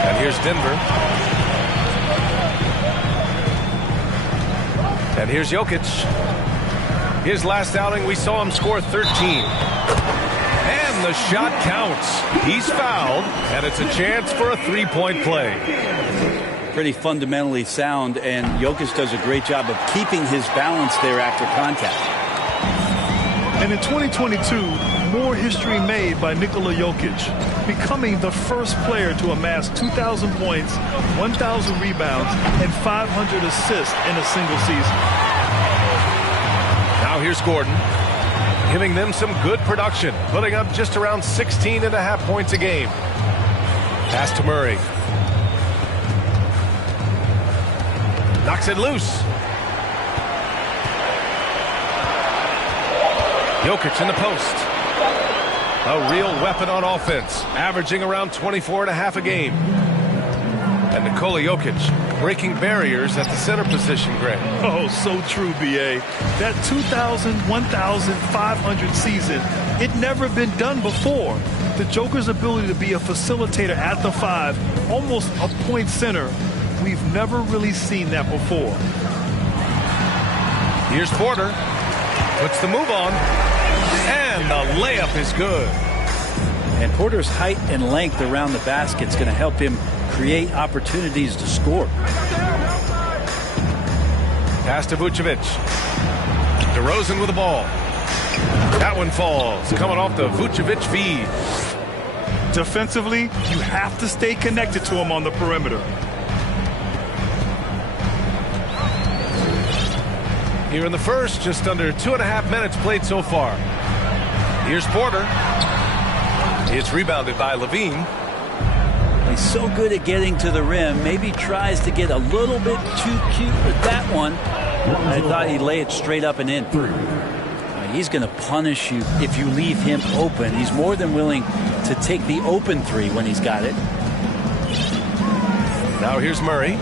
And here's Denver. And here's Jokic. His last outing, we saw him score 13. And the shot counts. He's fouled, and it's a chance for a three-point play. Pretty fundamentally sound, and Jokic does a great job of keeping his balance there after contact. And in 2022, more history made by Nikola Jokic, becoming the first player to amass 2,000 points, 1,000 rebounds, and 500 assists in a single season. Now here's Gordon, giving them some good production, putting up just around 16.5 points a game. Pass to Murray. Knocks it loose. Jokic in the post. A real weapon on offense, averaging around 24.5 a game. And Nikola Jokic breaking barriers at the center position, Greg. Oh, so true, B.A. That 2,000, 1,500 season, it never been done before. The Joker's ability to be a facilitator at the 5, almost a point center, we've never really seen that before. Here's Porter. Puts the move on. And the layup is good. And Porter's height and length around the basket is going to help him create opportunities to score. Pass to Vucevic. DeRozan with the ball. That one falls, coming off the Vucevic feed. Defensively, you have to stay connected to him on the perimeter. Here in the first, just under 2.5 minutes played so far. Here's Porter. It's rebounded by Levine. He's so good at getting to the rim. Maybe tries to get a little bit too cute with that one. I thought he'd lay it straight up and in. He's going to punish you if you leave him open. He's more than willing to take the open three when he's got it. Now here's Murray.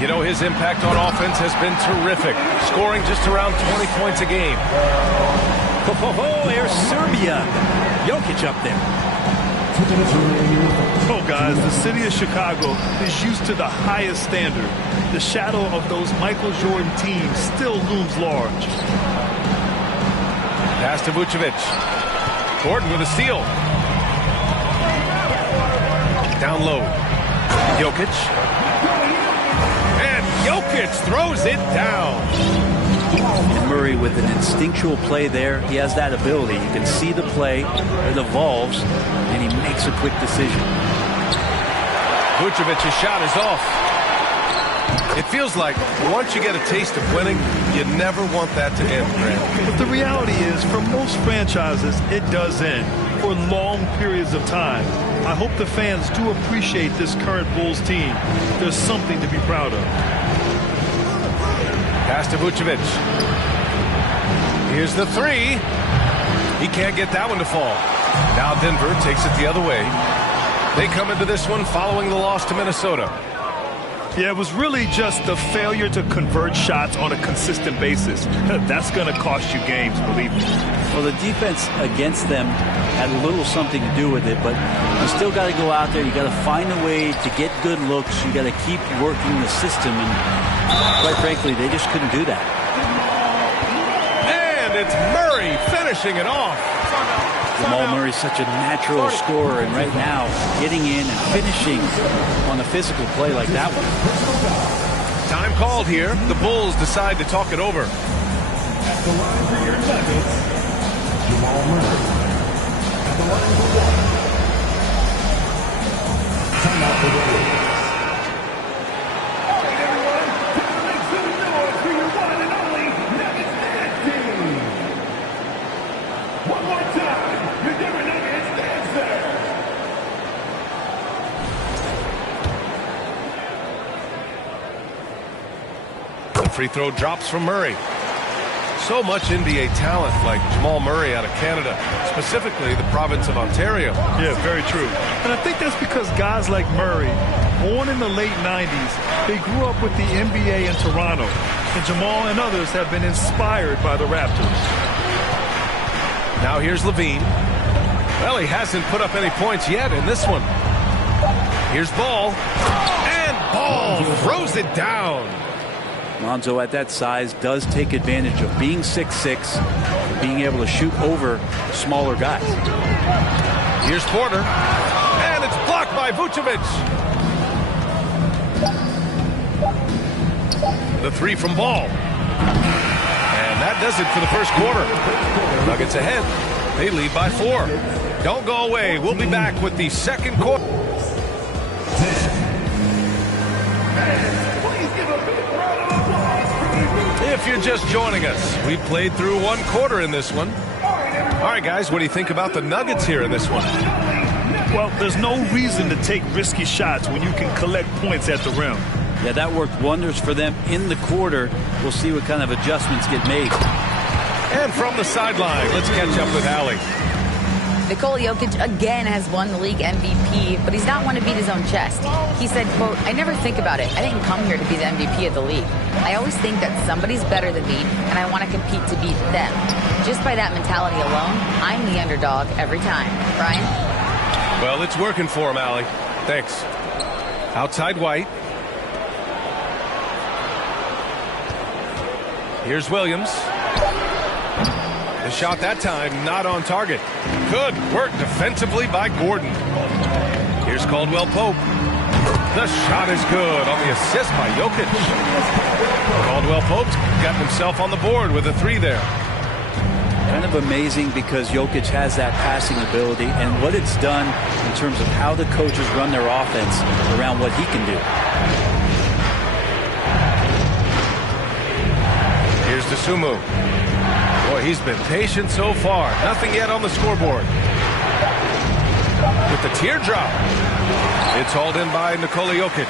You know, his impact on offense has been terrific, scoring just around 20 points a game. There's Serbia. Jokic up there. Oh, guys, the city of Chicago is used to the highest standard. The shadow of those Michael Jordan teams still looms large. Pass to Vucevic. Gordon with a steal. Down low. Jokic. And Jokic throws it down. And Murray Murray with an instinctual play there. He has that ability. You can see the play, it evolves, and he makes a quick decision. Vucevic's shot is off. It feels like once you get a taste of winning, you never want that to end, Grant. But the reality is, for most franchises, it does end for long periods of time. I hope the fans do appreciate this current Bulls team. There's something to be proud of. Pass to Vucevic. Here's the three. He can't get that one to fall. Now Denver takes it the other way. They come into this one following the loss to Minnesota. Yeah, it was really just the failure to convert shots on a consistent basis. That's going to cost you games, believe me. Well, the defense against them had a little something to do with it, but you still got to go out there. You got to find a way to get good looks. You got to keep working the system, and quite frankly, they just couldn't do that. And it's Murray finishing it off. Jamal Murray's such a natural scorer, and right now, getting in and finishing on a physical play like that one. Time called here. The Bulls decide to talk it over. At the line for your Nuggets, Jamal Murray. At the line for one. Timeout for the Bulls. All right, everyone. Make some noise for your one and only Nuggets dance team. One more time. Your Denver Nuggets dancer. The free throw drops from Murray. So much NBA talent like Jamal Murray out of Canada, specifically the province of Ontario. Yeah, very true. And I think that's because guys like Murray, born in the late 90s, they grew up with the NBA in Toronto. And Jamal and others have been inspired by the Raptors. Now here's Levine. Well, he hasn't put up any points yet in this one. Here's Ball. And Ball throws it down. Lonzo at that size does take advantage of being 6'6", and being able to shoot over smaller guys. Here's Porter. And it's blocked by Vucevic. The three from Ball. And that does it for the first quarter. Nuggets ahead. They lead by 4. Don't go away. We'll be back with the second quarter. If you're just joining us, we played through one quarter in this one. All right, guys, what do you think about the Nuggets here in this one? Well, there's no reason to take risky shots when you can collect points at the rim. Yeah, that worked wonders for them in the quarter. We'll see what kind of adjustments get made. And from the sideline, let's catch up with Allie. Nikola Jokic again has won the league MVP, but he's not one to beat his own chest. He said, quote, "I never think about it. I didn't come here to be the MVP of the league. I always think that somebody's better than me, and I want to compete to beat them. Just by that mentality alone, I'm the underdog every time." Brian? Well, it's working for him, Allie. Thanks. Outside White. Here's Williams. The shot that time not on target. Good work defensively by Gordon. Here's Caldwell Pope. The shot is good on the assist by Jokic. Caldwell Pope's got himself on the board with a 3 there. Kind of amazing because Jokic has that passing ability and what it's done in terms of how the coaches run their offense around what he can do. Here's Dosunmu. Boy, he's been patient so far. Nothing yet on the scoreboard. With the teardrop. It's hauled in by Nikola Jokic.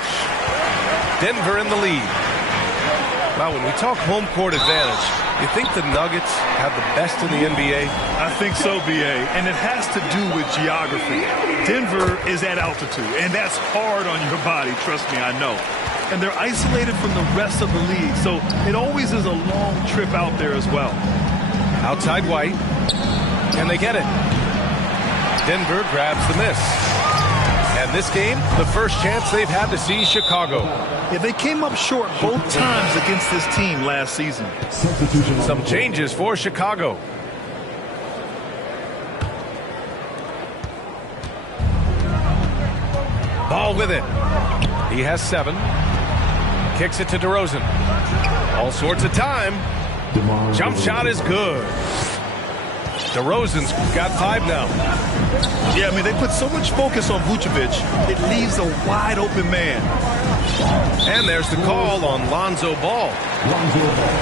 Denver in the lead. Well, when we talk home court advantage, you think the Nuggets have the best in the NBA? I think so, B.A., and it has to do with geography. Denver is at altitude, and that's hard on your body, trust me, I know. And they're isolated from the rest of the league, so it always is a long trip out there as well. Outside White. Can they get it? Denver grabs the miss. And this game, the first chance they've had to see Chicago. Yeah, they came up short both times against this team last season. Some changes for Chicago. Ball with it. He has 7. Kicks it to DeRozan. All sorts of time. Jump shot is good. DeRozan's got 5 now. Yeah, I mean, they put so much focus on Vucevic, it leaves a wide open man. And there's the call on Lonzo Ball.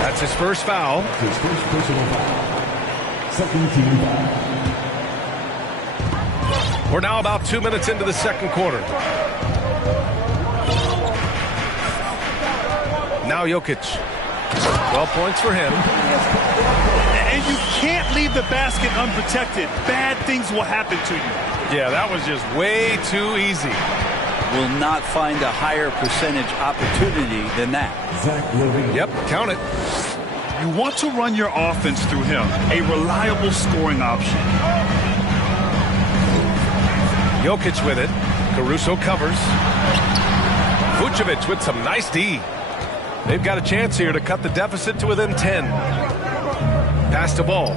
That's his first foul. His first personal foul. Second team foul. We're now about 2 minutes into the second quarter. Now Jokic. 12 points for him. And you can't leave the basket unprotected. Bad things will happen to you. Yeah, that was just way too easy. Will not find a higher percentage opportunity than that. Yep, count it. You want to run your offense through him, a reliable scoring option. Jokic with it. Caruso covers. Vucevic with some nice D. They've got a chance here to cut the deficit to within 10. Pass the ball.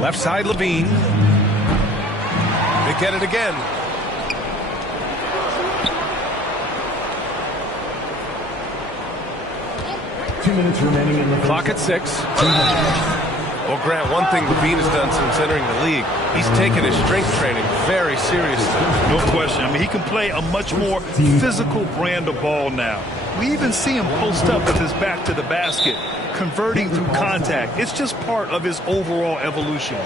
Left side, Levine. They get it again. Two minutes remaining in the clock at 6. Well, Grant, one thing Levine has done since entering the league, he's taken his strength training very seriously. No question. I mean, he can play a much more physical brand of ball now. We even see him post up with his back to the basket, converting through contact. It's just part of his overall evolution.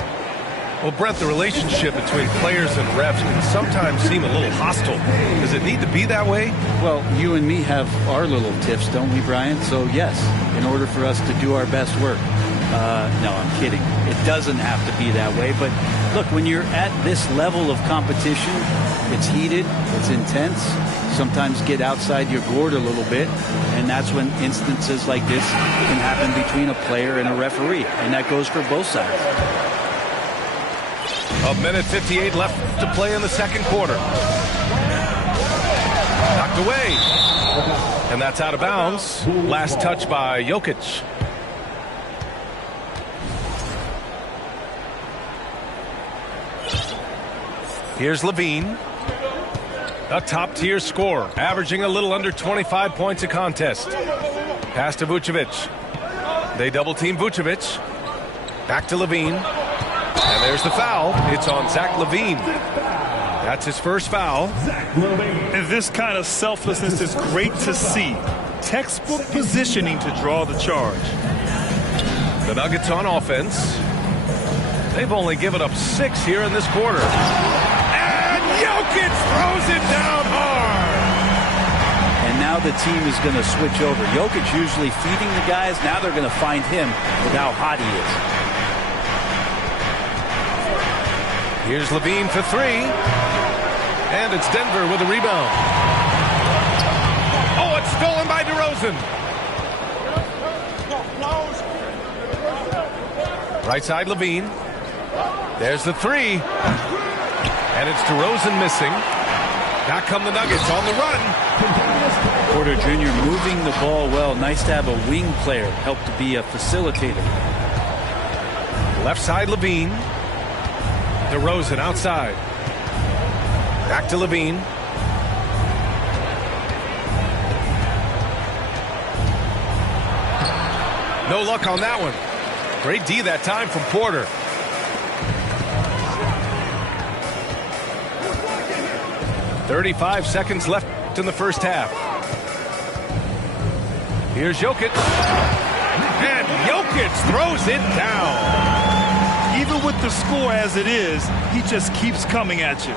Well, Brent, the relationship between players and refs can sometimes seem a little hostile. Does it need to be that way? Well, you and me have our little tiffs, don't we, Brian? So, yes, in order for us to do our best work. No, I'm kidding. It doesn't have to be that way. But, look, when you're at this level of competition, it's heated, it's intense. Sometimes get outside your gourd a little bit. And that's when instances like this can happen between a player and a referee. And that goes for both sides. 1:58 left to play in the second quarter. Knocked away. And that's out of bounds. Last touch by Jokic. Here's Levine. A top-tier scorer, averaging a little under 25 points a contest. Pass to Vucevic. They double-team Vucevic. Back to Levine. And there's the foul. It's on Zach Levine. That's his first foul. And this kind of selflessness is great to see. Textbook positioning to draw the charge. The Nuggets on offense. They've only given up 6 here in this quarter. And Jokic throws it down hard. And now the team is going to switch over. Jokic usually feeding the guys. Now they're going to find him with how hot he is. Here's Levine for 3. And it's Denver with a rebound. Oh, it's stolen by DeRozan. Right side, Levine. There's the 3. And it's DeRozan missing. Back come the Nuggets on the run. Porter Jr. moving the ball well. Nice to have a wing player help to be a facilitator. Left side, Levine. DeRozan outside. Back to Levine. No luck on that one. Great D that time from Porter. "35 seconds left in the first half. Here's Jokic. And Jokic throws it down. Even with the score as it is, he just keeps coming at you.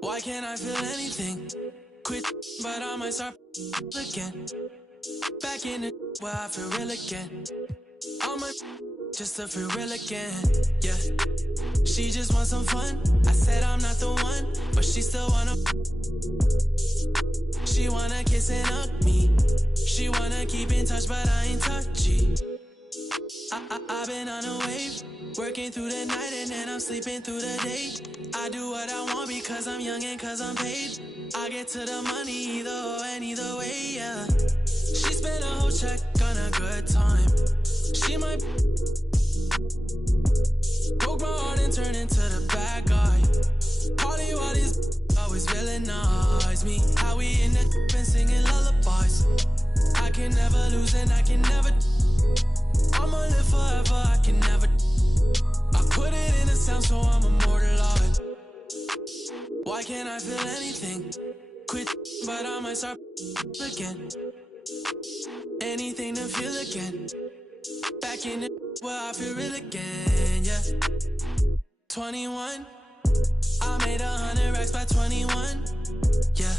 Why can't I feel anything? Quit, but I might start again. Back in the where I feel real again. All my just to feel real again. Yeah, she just wants some fun. I said I'm not the one, but she still wanna. She wanna kiss and hug me. She wanna keep in touch, but I ain't touchy. I've been on a wave. Working through the night and then I'm sleeping through the day. I do what I want because I'm young and cause I'm paid. I get to the money either or and either way, yeah. She spent a whole check on a good time. She might broke my heart and turn into the bad guy. Party while these always villainize me. How we in the and singing lullabies. I can never lose and I can never. I'ma live forever, I can never. I put it in the sound so I'm immortalized. Why can't I feel anything? Quit, but I might start again. Anything to feel again. Back in the where I feel real again, yeah. 21, I made 100 racks by 21, yeah.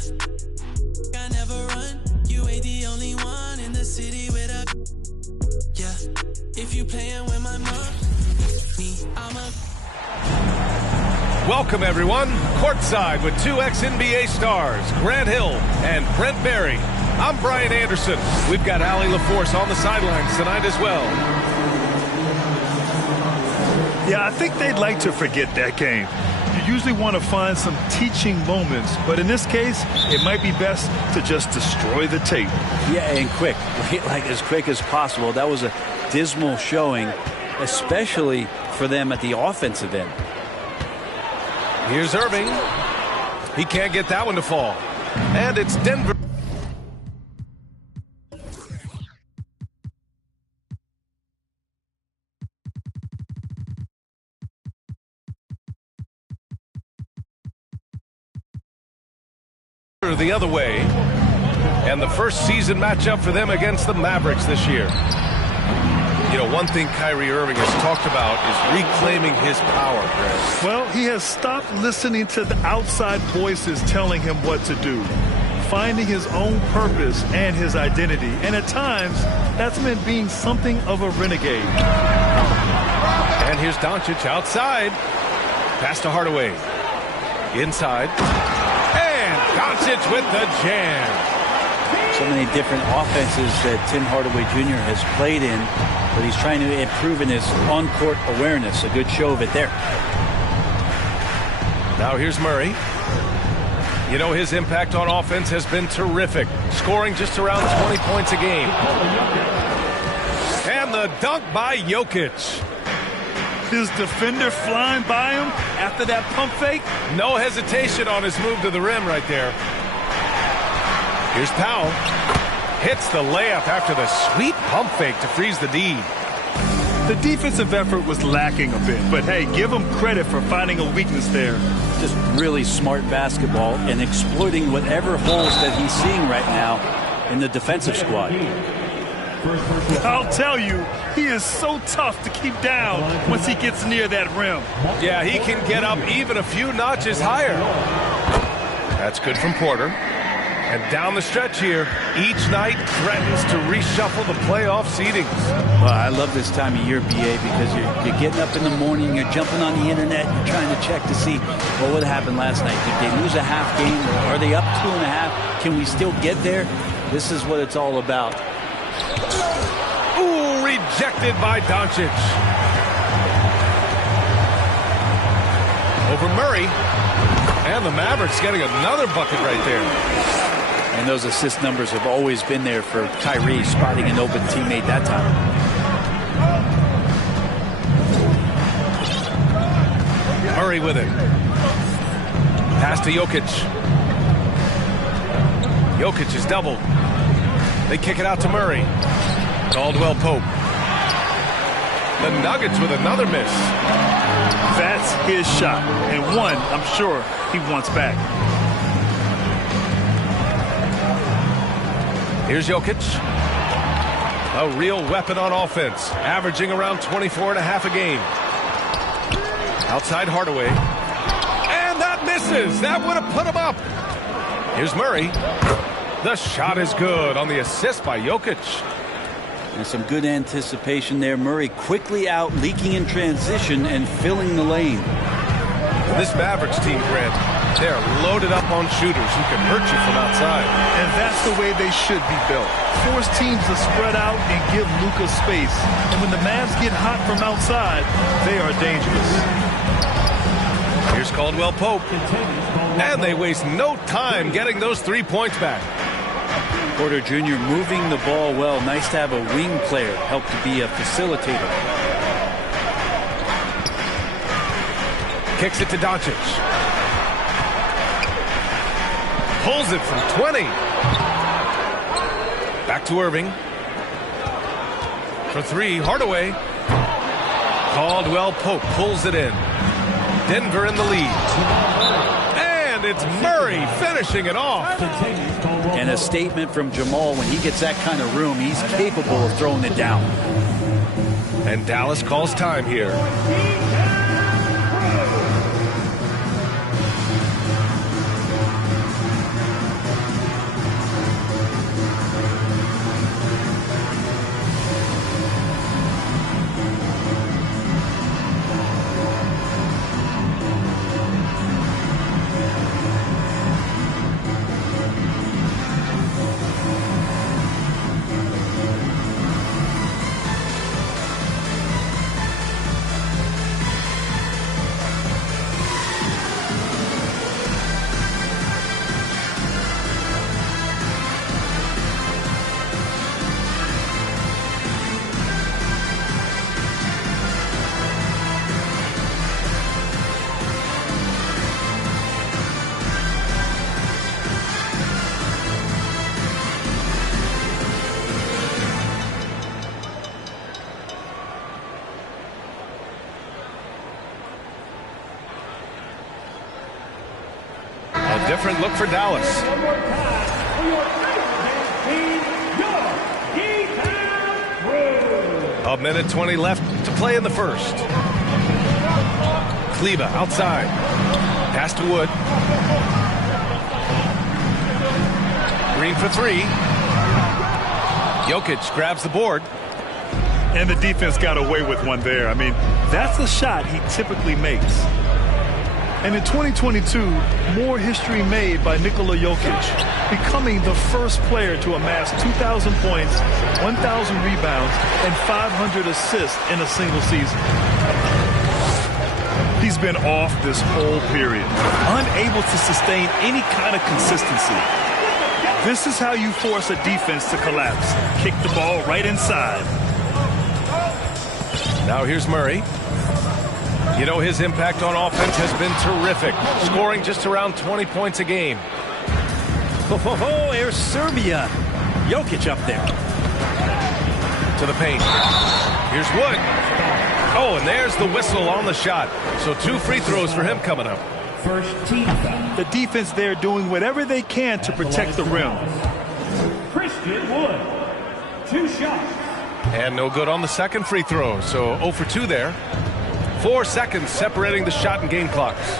I never run, you ain't the only one in the city with a, yeah. If you playing with my mom, I'm a. Welcome, everyone. Courtside with two ex-NBA stars, Grant Hill and Brent Barry. I'm Brian Anderson. We've got Allie LaForce on the sidelines tonight as well. Yeah, I think they'd like to forget that game. You usually want to find some teaching moments, but in this case, it might be best to just destroy the tape. Yeah, and quick, like as quick as possible. That was a dismal showing, especially for them at the offensive end. Here's Irving. He can't get that one to fall. And it's Denver. The other way, and the first season matchup for them against the Mavericks this year. You know, one thing Kyrie Irving has talked about is reclaiming his power, Chris. Well, he has stopped listening to the outside voices telling him what to do, finding his own purpose and his identity, and at times that's meant being something of a renegade. And here's Doncic outside, pass to Hardaway, inside. Doncic with the jam. So many different offenses that Tim Hardaway Jr. has played in, but he's trying to improve in his on-court awareness. A good show of it there. Now here's Murray. You know, his impact on offense has been terrific, scoring just around 20 points a game. And the dunk by Jokic. His defender flying by him after that pump fake. No hesitation on his move to the rim right there. Here's Powell. Hits the layup after the sweet pump fake to freeze the D. The defensive effort was lacking a bit, but hey, give him credit for finding a weakness there. Just really smart basketball and exploiting whatever holes that he's seeing right now in the defensive squad. I'll tell you, he is so tough to keep down once he gets near that rim. Yeah, he can get up even a few notches higher. That's good from Porter. And down the stretch here, each night threatens to reshuffle the playoff seedings. Well, I love this time of year, BA, because you're getting up in the morning, you're jumping on the internet, you're trying to check to see, well, what happened last night? Did they lose a half game? Are they up 2.5? Can we still get there? This is what it's all about. Ooh, rejected by Doncic. Over Murray. And the Mavericks getting another bucket right there. And those assist numbers have always been there for Kyrie, spotting an open teammate that time. Murray with it. Pass to Jokic. Jokic is doubled. They kick it out to Murray. Caldwell Pope. The Nuggets with another miss. That's his shot, and one I'm sure he wants back. Here's Jokic. A real weapon on offense, averaging around 24.5 a game. Outside Hardaway. And that misses. That would have put him up. Here's Murray. The shot is good on the assist by Jokic. And some good anticipation there. Murray quickly out, leaking in transition and filling the lane. This Mavericks team, Grant, they're loaded up on shooters who can hurt you from outside. And that's the way they should be built. Force teams to spread out and give Luka space. And when the Mavs get hot from outside, they are dangerous. Here's Caldwell Pope. And they waste no time getting those 3 points back. Porter Jr. moving the ball well. Nice to have a wing player help to be a facilitator. Kicks it to Doncic. Pulls it from 20. Back to Irving. For 3, Hardaway. Caldwell Pope pulls it in. Denver in the lead. And it's Murray finishing it off. And a statement from Jamal. When he gets that kind of room, he's capable of throwing it down. And Dallas calls time here. Different look for Dallas. A minute 20 left to play in the first. Kleber outside. Pass to Wood. Green for 3. Jokic grabs the board. And the defense got away with one there. I mean, that's a shot he typically makes. And in 2022, more history made by Nikola Jokic, becoming the first player to amass 2,000 points, 1,000 rebounds, and 500 assists in a single season. He's been off this whole period, unable to sustain any kind of consistency. This is how you force a defense to collapse. Kick the ball right inside. Now here's Murray. You know, his impact on offense has been terrific, scoring just around 20 points a game. Oh, here's Serbia. Jokic up there. To the paint. Here's Wood. Oh, and there's the whistle on the shot. So 2 free throws for him coming up. First team. The defense there doing whatever they can to protect the rim. Christian Wood, 2 shots. And no good on the second free throw. So 0 for 2 there. 4 seconds separating the shot and game clocks.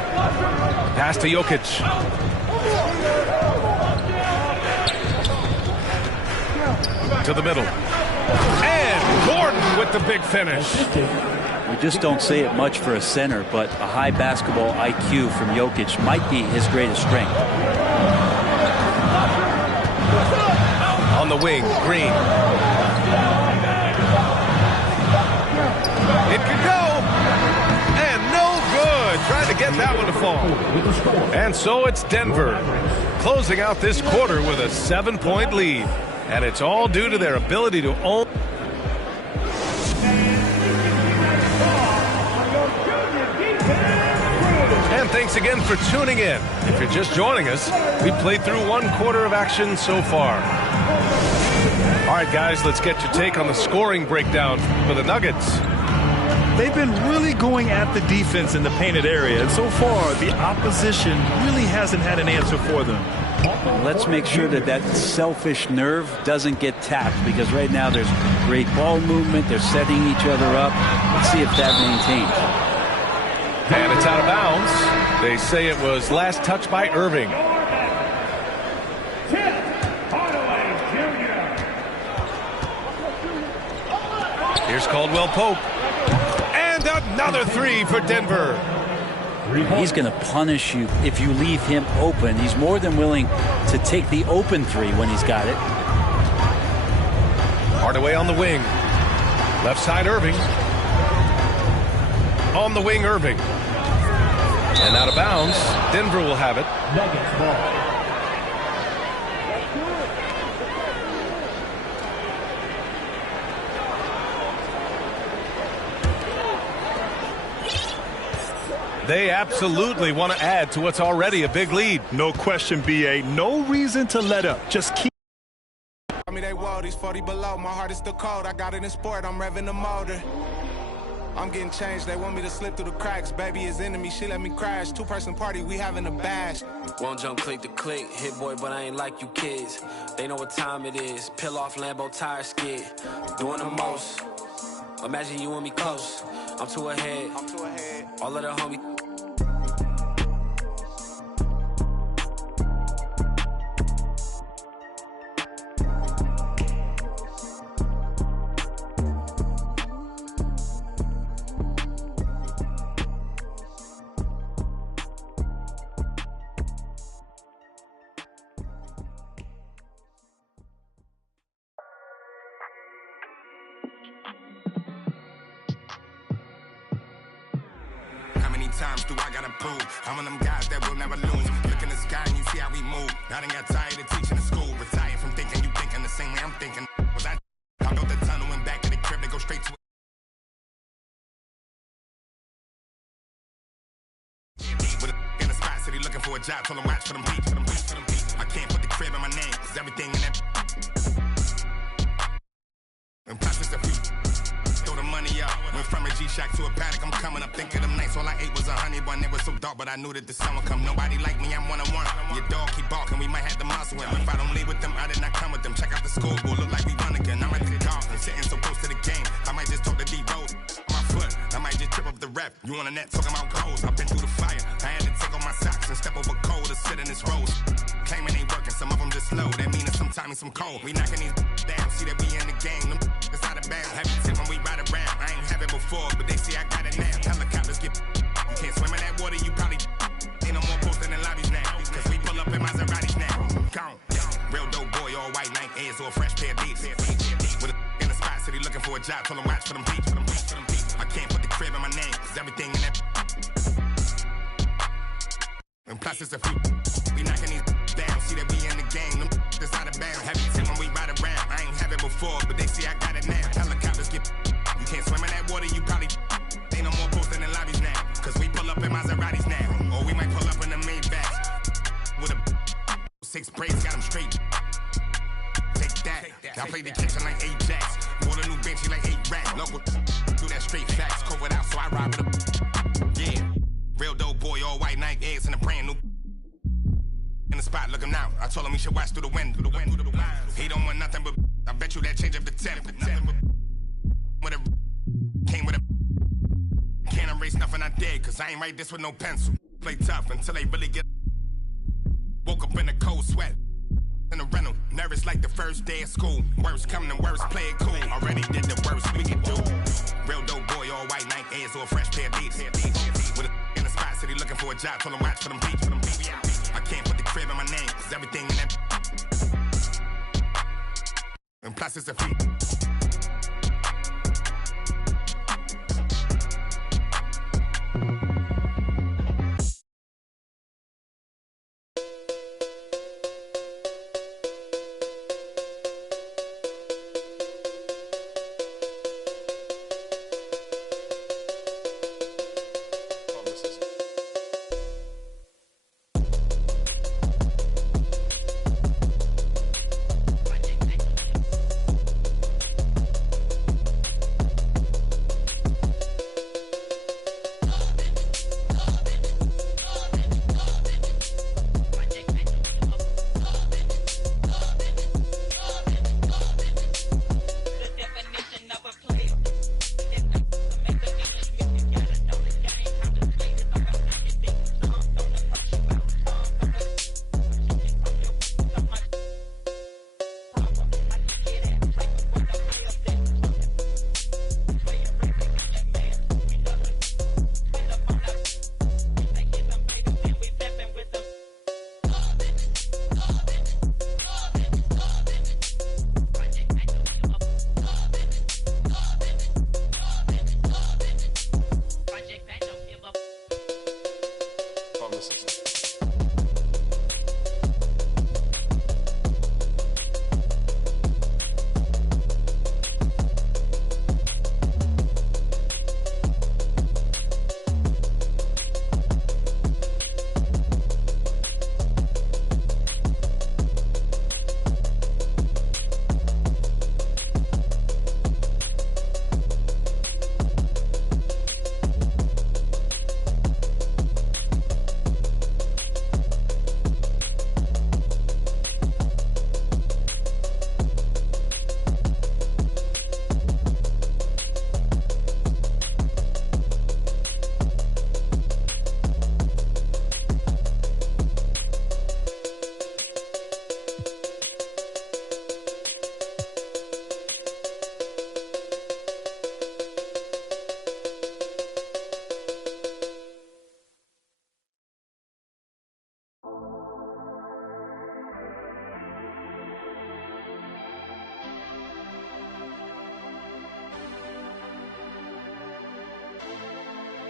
Pass to Jokic. To the middle. And Gordon with the big finish. We just don't say it much for a center, but a high basketball IQ from Jokic might be his greatest strength. On the wing, Green. It could go. Trying to get that one to fall. And so it's Denver closing out this quarter with a 7-point lead. And it's all due to their ability to own. And thanks again for tuning in. If you're just joining us, we played through 1 quarter of action so far. All right, guys, let's get your take on the scoring breakdown for the Nuggets. They've been really going at the defense in the painted area, and so far the opposition really hasn't had an answer for them. Let's make sure that that selfish nerve doesn't get tapped, because right now there's great ball movement. They're setting each other up. Let's see if that maintains. And it's out of bounds. They say it was last touched by Irving. Here's Caldwell Pope. And another 3 for Denver. He's going to punish you if you leave him open. He's more than willing to take the open three when he's got it. Hardaway on the wing. Left side, Irving. On the wing, Irving. And out of bounds. Denver will have it. Nuggets ball. They absolutely want to add to what's already a big lead. No question, BA. No reason to let up. Just keep. I mean, they whoa, these 40 below. My heart is still cold. I got it in sport. I'm revving the motor. I'm getting changed. They want me to slip through the cracks. Baby is into me. She let me crash. 2-person party. We having a bash. Won't jump click to click. Hit boy, but I ain't like you kids. They know what time it is. Peel off Lambo tire skid. Doing the most. Imagine you and me close. I'm too ahead. All of the homies. Times do I gotta prove? I'm one of them guys that will never lose. Look in the sky and you see how we move. I done got tired of teaching in school. Retired from thinking you thinking the same way I'm thinking. Was I built the tunnel and back to the crib to go straight to with a in the spot city looking for a job. Told him watch for them beats. I can't put the crib in my name. Cause everything in that and plus it's a few. The money up. Went from a G-Shock to a paddock. I'm coming up thinking them nights. All I ate was a honey bun. It was so dark, but I knew that the sun would come. Nobody like me, I'm one-on-one. Your dog keep barking, we might have to muscle him. If I don't leave with them, I did not come with them. Check out the school, boy, look like we run again. I'm at the Dolphins, sitting so close to the game. I might just talk to D-Rose. My foot, I might just trip up the rep. You on the net talking about goals. I've been through the fire. I had to take off my socks and step over cold to sit in this rose. Claiming ain't working, some of them just slow. That mean it's sometimes some cold. We knocking these down, see that we in the game. Them it's out of bounds. Heavy tip when we ride around. I ain't have it before, but they see I got it now. Helicopters get. You can't swim in that water, you probably ain't no more posting in lobbies now. Cause we pull up in Maseratis now. Gone. Real dope boy, all white Nike Airs or a fresh pair of beats. With a in the spot city looking for a job, told him watch for them beats. I can't put the crib in my name, cause everything in that. And plus it's a few. We knocking these down, see that we in the game. Them it's out of bounds. Heavy tip when we ride around. I ain't have it before, but they see I got it now. Helicopters get. You can't swim in that water, you probably ain't no more posting in lobbies now. Cause we pull up in Maseratis now. Or we might pull up in the Maybachs. With a 6 braids, got them straight. Take that. Y'all play the kitchen like Ajax. Bought a new Benchy like 8 racks. Local do that straight facts. Covered out, so I ride with a. Yeah. Real dope boy, all white Nike Airs and a brand new. In the spot, looking out. I told him he should watch through the window. He don't want nothing but. I bet you that change up the temp. With a came with a can't erase nothing I did, cause I ain't write this with no pencil. Play tough until they really get. Woke up in a cold sweat in a rental, nervous like the first day of school. Worst coming to worst, play it cool. Already did the worst we could do. Real dope boy, all white Nike Airs or a fresh pair of beats. With a in the spot city looking for a job, told him watch for them beats. I can't put the crib in my name, cause everything in that. And plus it's a few.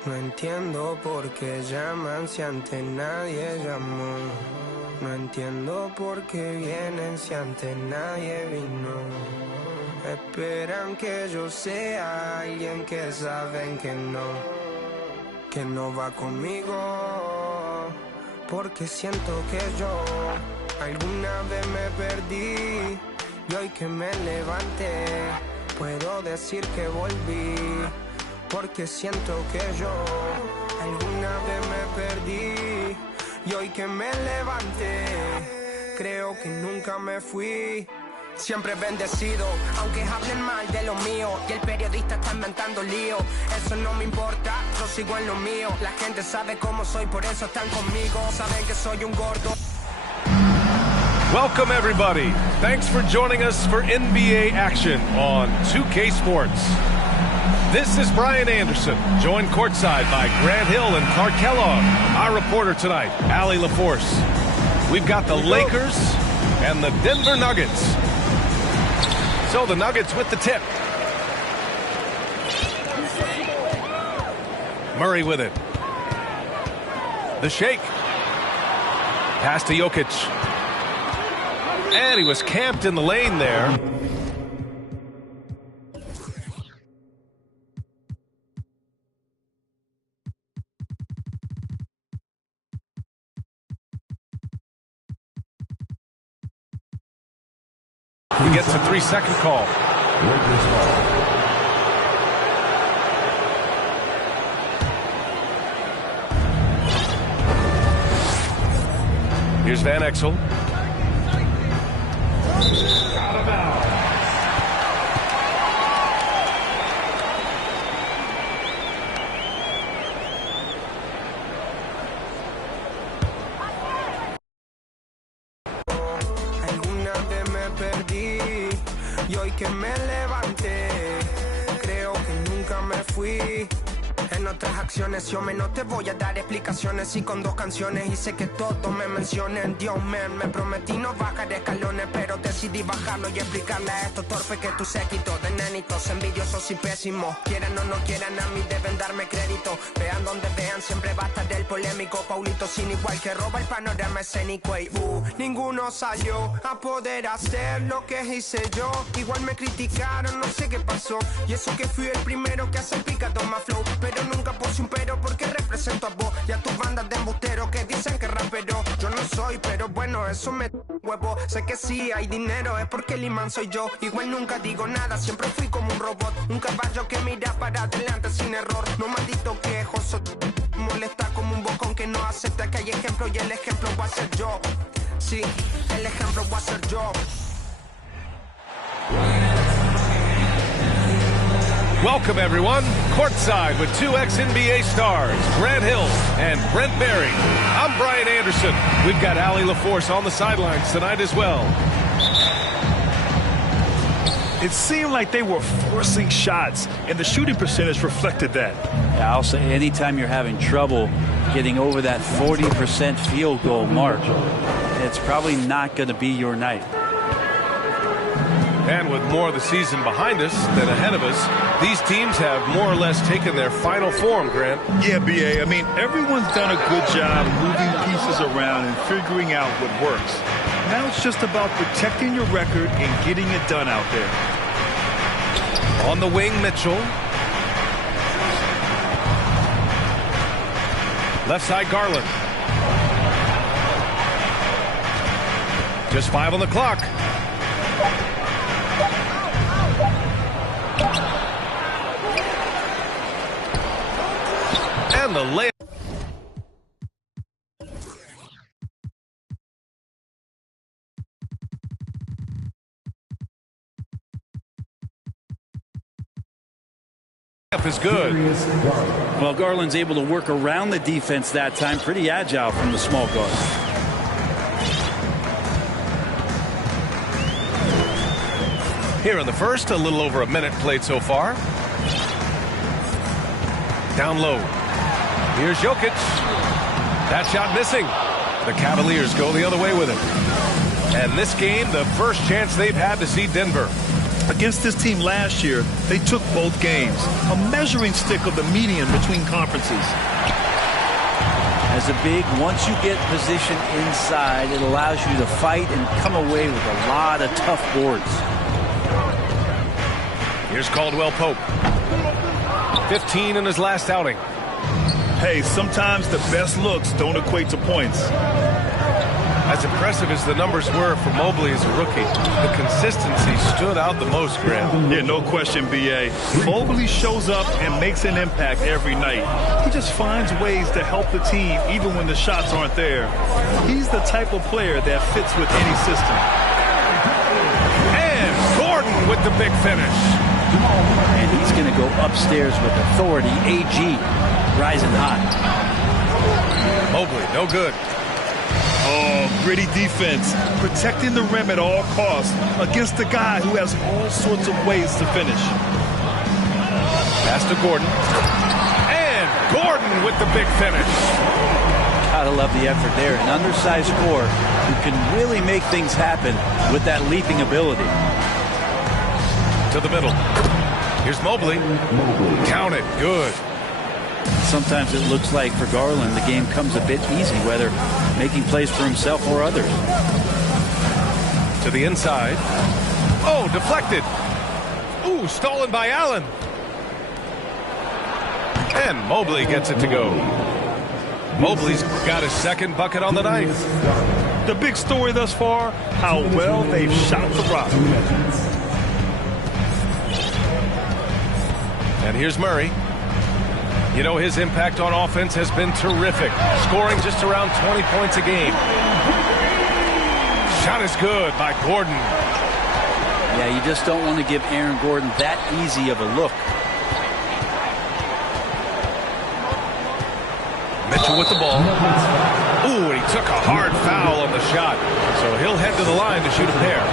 No entiendo por qué llaman si antes nadie llamó. No entiendo por qué vienen si antes nadie vino. Esperan que yo sea alguien que saben que no va conmigo. Porque siento que yo alguna vez me perdí y hoy que me levanté puedo decir que volví. Porque siento que yo alguna vez me perdí y hoy que me levanté creo que nunca me fui. Siempre bendecido, aunque hablen mal de lo mío y el periodista está inventando lío. Eso no me importa, yo sigo en lo mío. La gente sabe cómo soy, por eso están conmigo. Saben que soy un gordo. Welcome everybody. Thanks for joining us for NBA action on 2K Sports. This is Brian Anderson, joined courtside by Grant Hill and Clark Kellogg. Our reporter tonight, Allie LaForce. We've got the Lakers and the Denver Nuggets. So the Nuggets with the tip. Murray with it. The shake. Pass to Jokic. And he was camped in the lane there. He gets a 3-second call. Here's Van Exel. Out of bounds. Y hoy que me levanté, creo que nunca me fui. En otras acciones yo no te voy a dar explicaciones. Y con 2 canciones hice que todos me mencionen. Dios me prometí no bajar escalones, pero decidí bajarlo y explicarle a estos torpes que tú séquito de nenitos envidiosos y pésimos. Quieran o no quieran, a mí deben darme crédito. Vean donde vean, siempre va a estar el polémico Paulito, sin igual que roba el panorama escénico. Y ninguno salió a poder hacer lo que hice yo. Igual me criticaron, no sé qué pasó. Y eso que fui el primero que hace picado más flow, pero nunca puse un pero porque represento a vos y a tus bandas de embusteros que dicen que rapero yo no soy, pero bueno, eso me huevo. Sé que sí hay dinero, es porque el imán soy yo. Igual nunca digo nada, siempre fui como un robot, un caballo que mira para adelante sin error. No maldito quejoso, molesta como un bocón que no acepta que hay ejemplo y el ejemplo va a ser yo. Sí, el ejemplo va a ser yo. Welcome, everyone. Courtside with 2 ex-NBA stars, Grant Hill and Brent Barry. I'm Brian Anderson. We've got Allie LaForce on the sidelines tonight as well. It seemed like they were forcing shots, and the shooting percentage reflected that. Yeah, I'll say anytime you're having trouble getting over that 40% field goal mark, it's probably not going to be your night. And with more of the season behind us than ahead of us, these teams have more or less taken their final form, Grant. Yeah, B.A. I mean, everyone's done a good job moving pieces around and figuring out what works. Now it's just about protecting your record and getting it done out there. On the wing, Mitchell. Left side, Garland. Just 5 on the clock. And the layup. Is good. Well, Garland's able to work around the defense that time. Pretty agile from the small guard. Here in the first, a little over a minute played so far. Down low. Here's Jokic. That shot missing. The Cavaliers go the other way with it. And this game, the first chance they've had to see Denver. Against this team last year, they took both games. A measuring stick of the median between conferences. As a big, once you get position inside, it allows you to fight and come away with a lot of tough boards. Here's Caldwell Pope. 15 in his last outing. Hey, sometimes the best looks don't equate to points. As impressive as the numbers were for Mobley as a rookie, the consistency stood out the most, Graham. Yeah, no question, B.A. Mobley shows up and makes an impact every night. He just finds ways to help the team even when the shots aren't there. He's the type of player that fits with any system. And Gordon with the big finish. And he's going to go upstairs with authority. AG rising hot. Mobley, no good. Oh, gritty defense, protecting the rim at all costs against a guy who has all sorts of ways to finish. Pass to Gordon. And Gordon with the big finish. Gotta love the effort there. An undersized core who can really make things happen with that leaping ability. To the middle. Here's Mobley. Count it. Good. Sometimes it looks like for Garland the game comes a bit easy, whether making plays for himself or others. To the inside. Oh, deflected. Ooh, stolen by Allen. And Mobley gets it to go. Mobley's got his second bucket on the night. The big story thus far, how well they've shot the rock. And here's Murray. You know, his impact on offense has been terrific, scoring just around 20 points a game. Shot is good by Gordon. Yeah, you just don't want to give Aaron Gordon that easy of a look. Mitchell with the ball. Ooh, and he took a hard foul on the shot. So he'll head to the line to shoot a pair.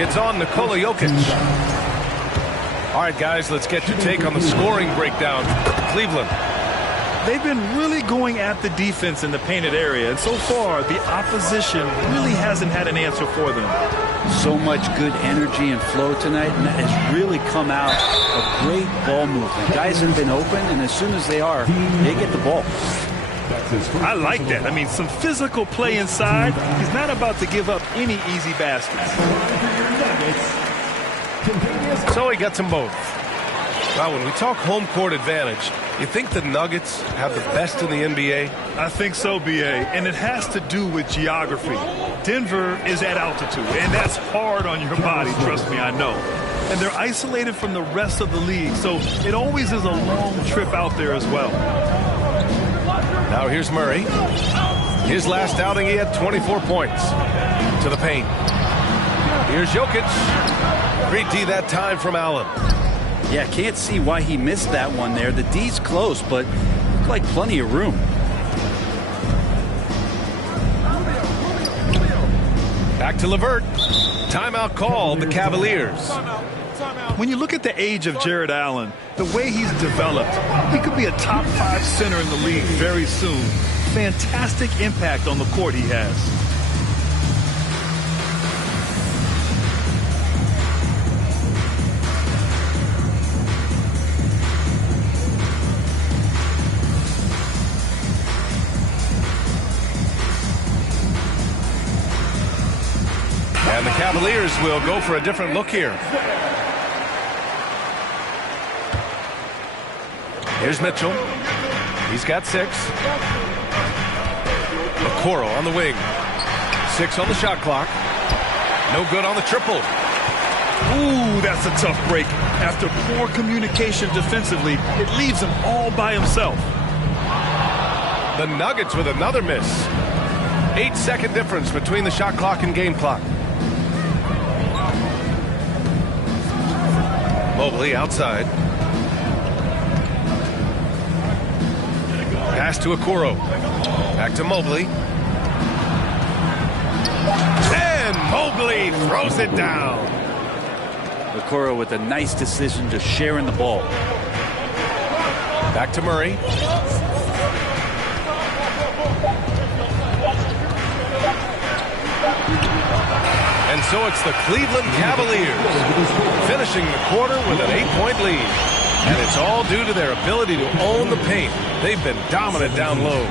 It's on Nikola Jokic. All right, guys, let's get your take on the scoring breakdown. Cleveland. They've been really going at the defense in the painted area, and so far, the opposition really hasn't had an answer for them. So much good energy and flow tonight, and that has really come out of great ball movement. Guys have been open, and as soon as they are, they get the ball. I like that. I mean, some physical play inside. He's not about to give up any easy baskets. So he gets them both. Now, when we talk home court advantage, you think the Nuggets have the best in the NBA? I think so, B.A., and it has to do with geography. Denver is at altitude, and that's hard on your body, trust me, I know. And they're isolated from the rest of the league, so it always is a long trip out there as well. Now here's Murray. His last outing, he had 24 points. To the paint. Here's Jokic. Great D that time from Allen. Yeah, can't see why he missed that one there. The D's close, but looked like plenty of room. Back to LeVert. Timeout called the Cavaliers. When you look at the age of Jared Allen, the way he's developed, he could be a top 5 center in the league very soon. Fantastic impact on the court he has. And the Cavaliers will go for a different look here. Here's Mitchell. He's got 6. Okoro on the wing. 6 on the shot clock. No good on the triple. Ooh, that's a tough break. After poor communication defensively, it leaves him all by himself. The Nuggets with another miss. 8-second difference between the shot clock and game clock. Mobley outside. Pass to Okoro. Back to Mobley. And Mobley throws it down. Okoro with a nice decision to share in the ball. Back to Murray. And so it's the Cleveland Cavaliers finishing the quarter with an 8-point lead. And it's all due to their ability to own the paint. They've been dominant down low.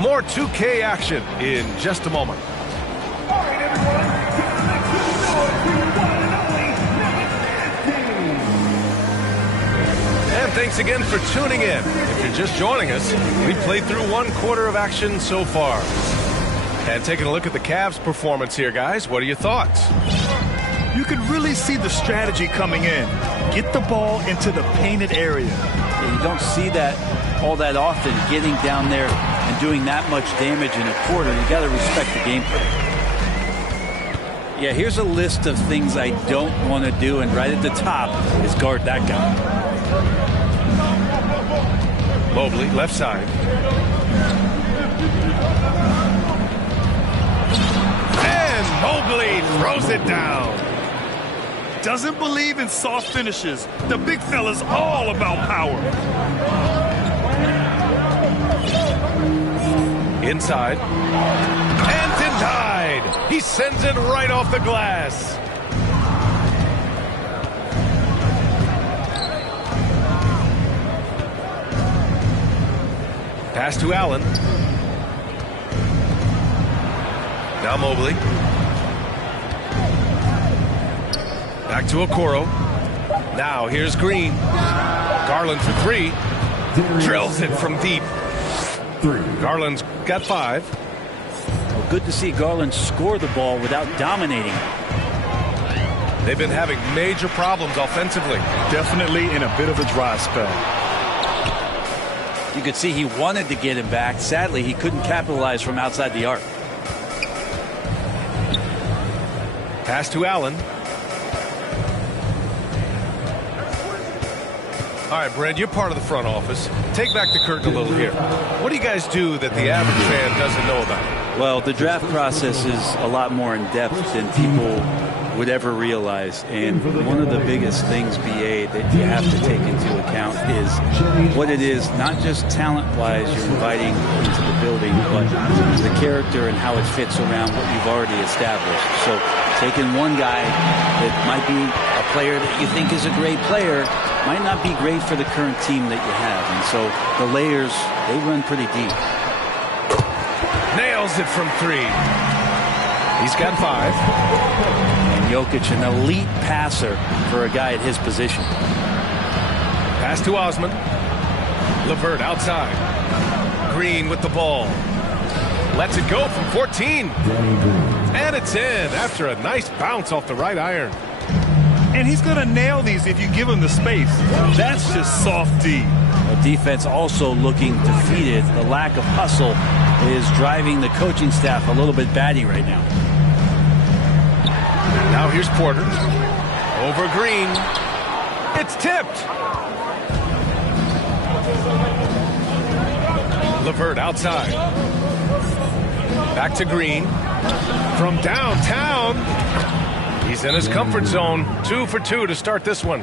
More 2K action in just a moment. And thanks again for tuning in. If you're just joining us, we've played through 1 quarter of action so far. And taking a look at the Cavs' performance here, guys, what are your thoughts? You can really see the strategy coming in. Get the ball into the painted area. Yeah, you don't see that all that often, getting down there and doing that much damage in a quarter. You got to respect the game plan. Yeah, here's a list of things I don't want to do, and right at the top is guard that guy. Mobley, left side. And Mobley throws it down. Doesn't believe in soft finishes. The big fella's all about power. Inside. And denied. He sends it right off the glass. Pass to Allen. Now Mobley. Back to Okoro. Now here's Green. Garland for 3. Drills it from deep. Garland's got 5. Well, good to see Garland score the ball without dominating. They've been having major problems offensively. Definitely in a bit of a dry spell. You could see he wanted to get him back. Sadly, he couldn't capitalize from outside the arc. Pass to Allen. All right, Brent, you're part of the front office. Take back the curtain a little here. What do you guys do that the average fan doesn't know about? Well, the draft process is a lot more in depth than people would ever realize. And one of the biggest things, BA, that you have to take into account is what it is, not just talent-wise you're inviting into the building, but the character and how it fits around what you've already established. So taking one guy that might be a player that you think is a great player might not be great for the current team that you have. And so the layers, they run pretty deep. Nails it from 3. He's got 5. And Jokic, an elite passer for a guy at his position. Pass to Osman. LeVert outside. Green with the ball. Lets it go from 14. And it's in after a nice bounce off the right iron. And he's going to nail these if you give him the space. That's just soft D. The defense also looking defeated. The lack of hustle is driving the coaching staff a little bit batty right now. Now here's Porter. Over Green. It's tipped. LeVert outside. Back to Green. From downtown. He's in his comfort zone. 2 for 2 to start this one.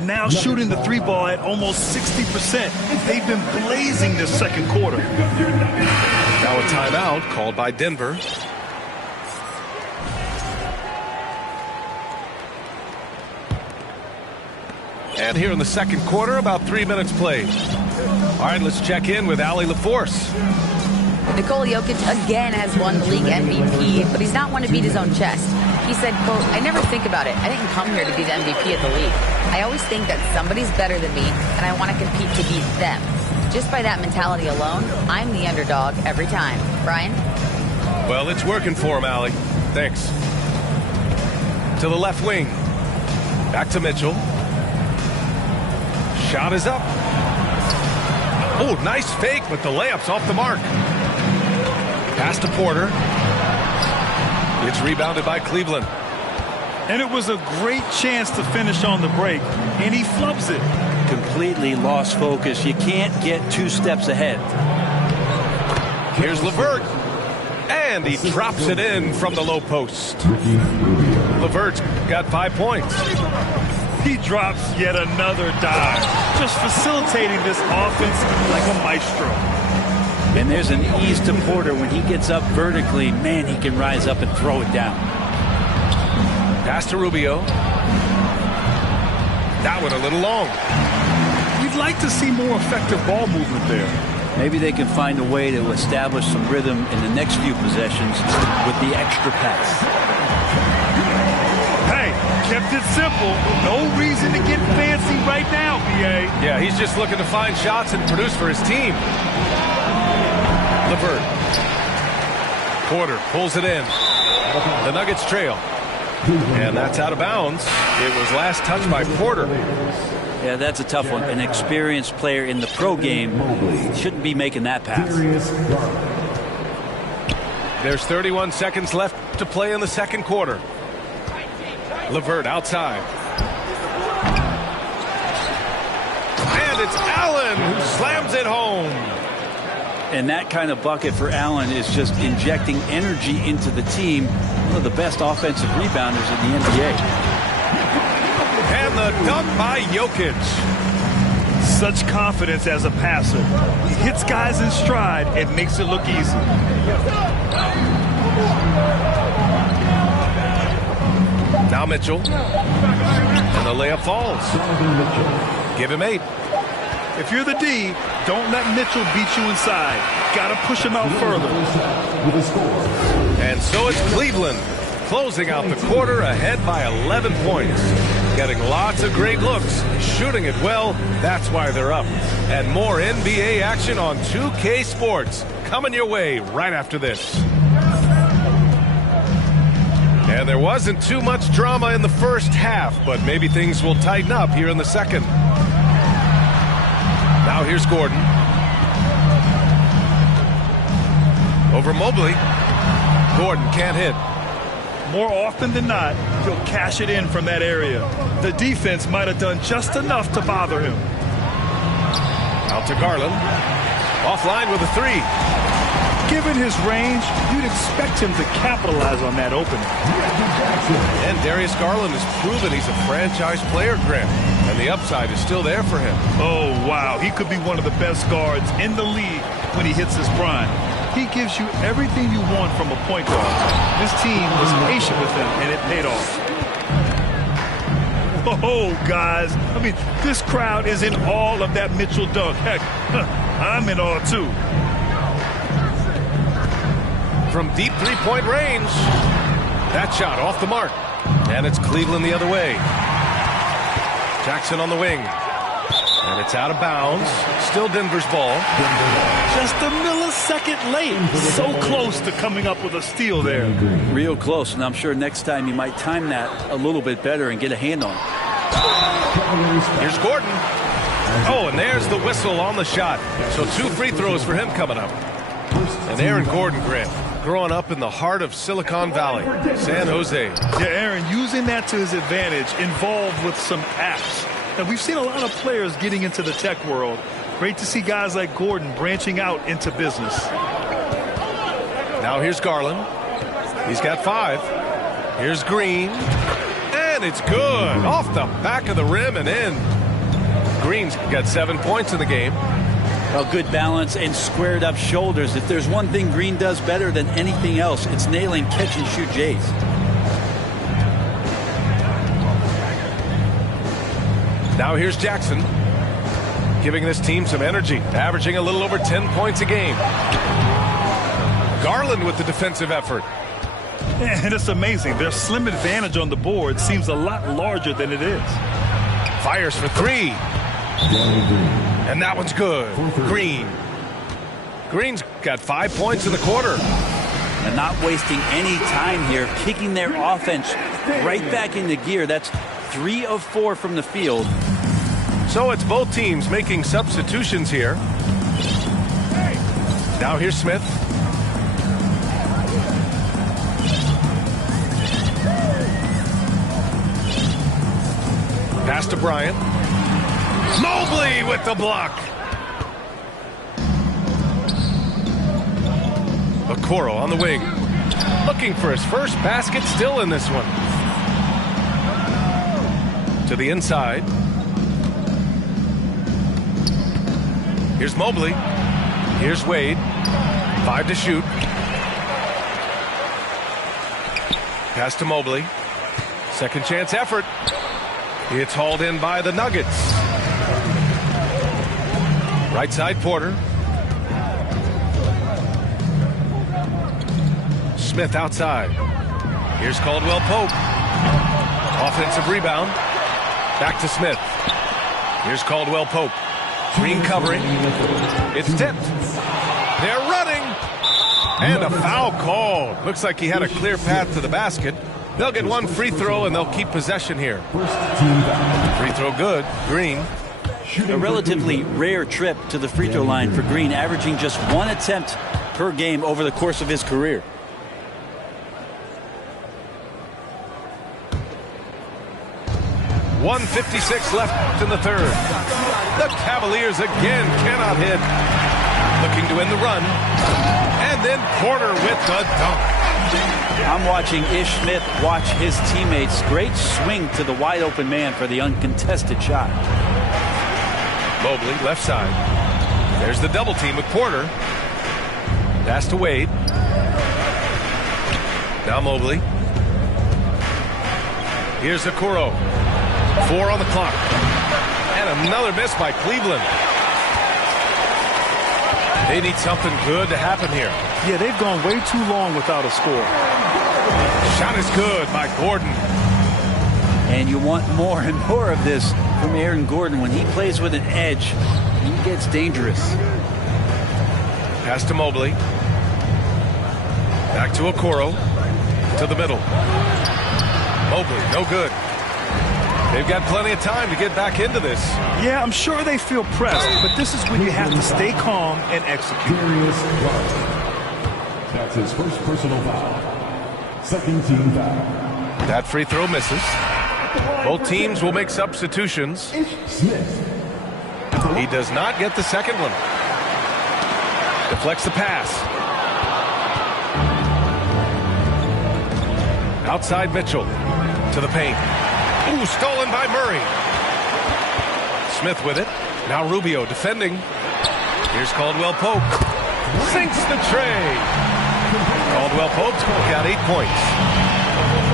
Now shooting the 3 ball at almost 60%. They've been blazing this second quarter. Now a timeout called by Denver. And here in the second quarter, about 3 minutes played. All right, let's check in with Allie LaForce. Nikola Jokic again has won the league MVP, but he's not one to beat his own chest. He said, quote, I never think about it. I didn't come here to be the MVP of the league. I always think that somebody's better than me, and I want to compete to beat them. Just by that mentality alone, I'm the underdog every time. Brian? Well, it's working for him, Allie. Thanks. To the left wing. Back to Mitchell. Shot is up. Oh, nice fake, but the layup's off the mark. Pass to Porter. It's rebounded by Cleveland. And it was a great chance to finish on the break, and he flubs it. Completely lost focus. You can't get 2 steps ahead. Here's LeVert. And he drops it in from the low post. LeVert's got 5 points. He drops yet another dive, just facilitating this offense like a maestro. And there's an ease to Porter when he gets up vertically. Man, he can rise up and throw it down. Pass to Rubio. That one a little long. We'd like to see more effective ball movement there. Maybe they can find a way to establish some rhythm in the next few possessions with the extra pass. Hey, kept it simple. No reason to get fancy right now, B.A. Yeah, he's just looking to find shots and produce for his team. LeVert. Porter pulls it in. The Nuggets trail. And that's out of bounds. It was last touched by Porter. Yeah, that's a tough one. An experienced player in the pro game shouldn't be making that pass. There's 31 seconds left to play in the second quarter. LeVert outside. And it's Allen who slams it home. And that kind of bucket for Allen is just injecting energy into the team. One of the best offensive rebounders in the NBA. And the dunk by Jokic. Such confidence as a passer. He hits guys in stride and makes it look easy. Now Mitchell. And the layup falls. Give him 8. If you're the D, don't let Mitchell beat you inside. Got to push him out further. And so it's Cleveland closing out the quarter ahead by 11 points. Getting lots of great looks, shooting it well. That's why they're up. And more NBA action on 2K Sports coming your way right after this. And there wasn't too much drama in the first half, but maybe things will tighten up here in the second. Now here's Gordon. Over Mobley. Gordon can't hit. More often than not, he'll cash it in from that area. The defense might have done just enough to bother him. Out to Garland. Offline with a 3. Given his range, you'd expect him to capitalize on that opening. And Darius Garland has proven he's a franchise player, Grant. And the upside is still there for him. Oh, wow. He could be one of the best guards in the league when he hits his prime. He gives you everything you want from a point guard. This team was patient with him, and it paid off. Oh, guys. I mean, this crowd is in awe of that Mitchell dunk. Heck, I'm in awe, too. From deep three-point range. That shot off the mark. And it's Cleveland the other way. Jackson on the wing. And it's out of bounds. Still Denver's ball. Just a millisecond late. So close to coming up with a steal there. Real close, and I'm sure next time you might time that a little bit better and get a hand on it. Here's Gordon. Oh, and there's the whistle on the shot. So 2 free throws for him coming up. And Aaron Gordon, Grant, growing up in the heart of Silicon Valley, San Jose. Yeah, Aaron, using that to his advantage, involved with some apps. And we've seen a lot of players getting into the tech world. Great to see guys like Gordon branching out into business. Now here's Garland. He's got 5. Here's Green. And it's good. Off the back of the rim and in. Green's got 7 points in the game. Well, good balance and squared up shoulders. If there's one thing Green does better than anything else, it's nailing catch-and-shoot Jays. Now here's Jackson, giving this team some energy, averaging a little over 10 points a game. Garland with the defensive effort. And it's amazing. Their slim advantage on the board seems a lot larger than it is. Fires for three. And that one's good. Green. Green's got 5 points in the quarter. And not wasting any time here, kicking their offense right back into gear. That's 3 of 4 from the field. So it's both teams making substitutions here. Now here's Smith. Pass to Bryant. Mobley with the block. Okoro on the wing. Looking for his first basket, still in this one. To the inside. Here's Mobley. Here's Wade. 5 to shoot. Pass to Mobley. Second chance effort. It's hauled in by the Nuggets. Right side, Porter. Smith outside. Here's Caldwell Pope. Offensive rebound. Back to Smith. Here's Caldwell Pope. Green covering. It's tipped. They're running. And a foul called. Looks like he had a clear path to the basket. They'll get one free throw and they'll keep possession here. Free throw good. Green. A relatively rare trip to the free throw line for Green, averaging just 1 attempt per game over the course of his career. .156 left in the third. The Cavaliers again cannot hit. Looking to end the run. And then Porter with the dunk. I'm watching Ish Smith watch his teammates. Great swing to the wide open man for the uncontested shot. Mobley, left side. There's the double team with Porter. Pass to Wade. Now Mobley. Here's Okoro. 4 on the clock. And another miss by Cleveland. They need something good to happen here. Yeah, they've gone way too long without a score. Shot is good by Gordon. And you want more and more of this from Aaron Gordon. When he plays with an edge, he gets dangerous. Pass to Mobley. Back to Okoro. To the middle. Mobley, no good. They've got plenty of time to get back into this. Yeah, I'm sure they feel pressed, but this is when you have to stay calm and execute. That's his first personal foul. Second team foul. That free throw misses. Both teams will make substitutions. He does not get the second one. Deflects the pass. Outside Mitchell to the paint. Ooh, stolen by Murray. Smith with it. Now Rubio defending. Here's Caldwell Pope. Sinks the tray. Caldwell Pope's got 8 points.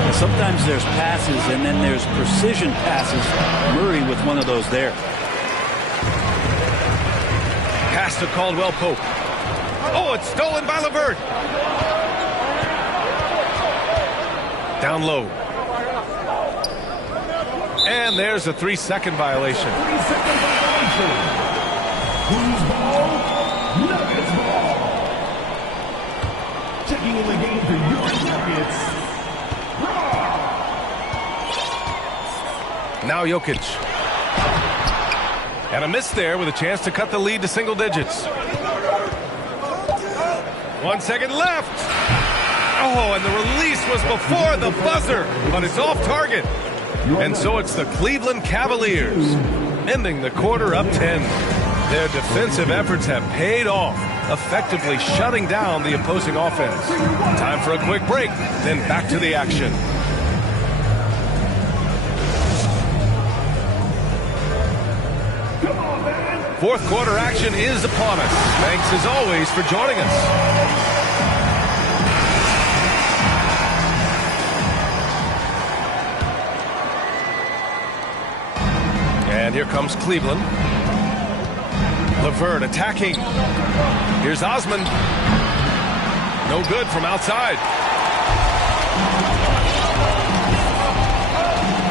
And sometimes there's passes and then there's precision passes. Murray with one of those there. Pass to Caldwell Pope. Oh, it's stolen by LeVert. Down low. And there's a 3-second violation. Who's ball? Nuggets ball. Checking in the game for your Nuggets. Now Jokic. And a miss there with a chance to cut the lead to single digits. 1 second left. Oh, and the release was before the buzzer, but it's off target. And so it's the Cleveland Cavaliers ending the quarter up 10. Their defensive efforts have paid off, effectively shutting down the opposing offense. Time for a quick break, then back to the action. Fourth quarter action is upon us. Thanks as always for joining us. And here comes Cleveland. LeVert attacking. Here's Osman. No good from outside.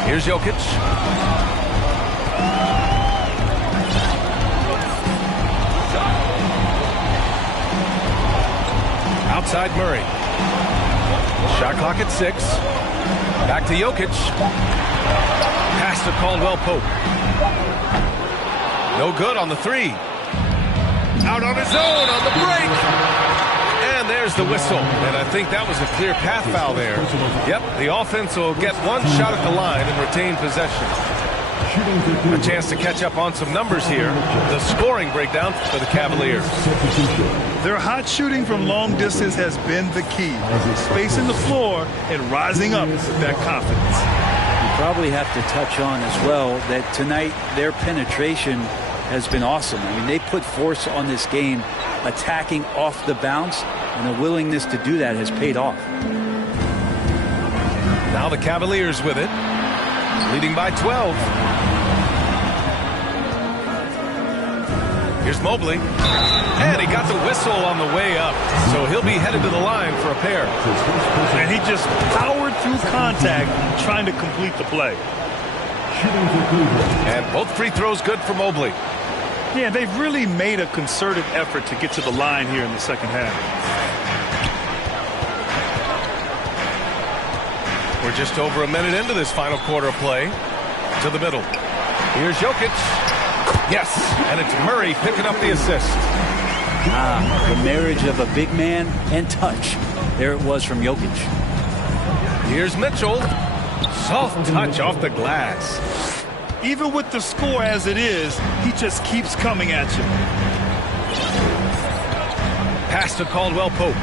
Here's Jokic. Outside Murray. Shot clock at 6. Back to Jokic. Pass to Caldwell Pope. No good on the 3. Out on his own on the break. And there's the whistle. And I think that was a clear path foul there. Yep, the offense will get one shot at the line and retain possession. A chance to catch up on some numbers here. The scoring breakdown for the Cavaliers. Their hot shooting from long distance has been the key. Spacing the floor and rising up with that confidence. You probably have to touch on as well that tonight their penetration has been awesome. I mean, they put force on this game, attacking off the bounce, and the willingness to do that has paid off. Now the Cavaliers with it, leading by 12. Here's Mobley, and he got the whistle on the way up, so he'll be headed to the line for a pair. And he just powered through contact trying to complete the play. And both free throws good for Mobley. Yeah, they've really made a concerted effort to get to the line here in the second half. We're just over a minute into this final quarter of play. To the middle. Here's Jokic. Yes, and it's Murray picking up the assist. The marriage of a big man and touch. There it was from Jokic. Here's Mitchell. Soft touch off the glass. Even with the score as it is, he just keeps coming at you. Pass to Caldwell Pope.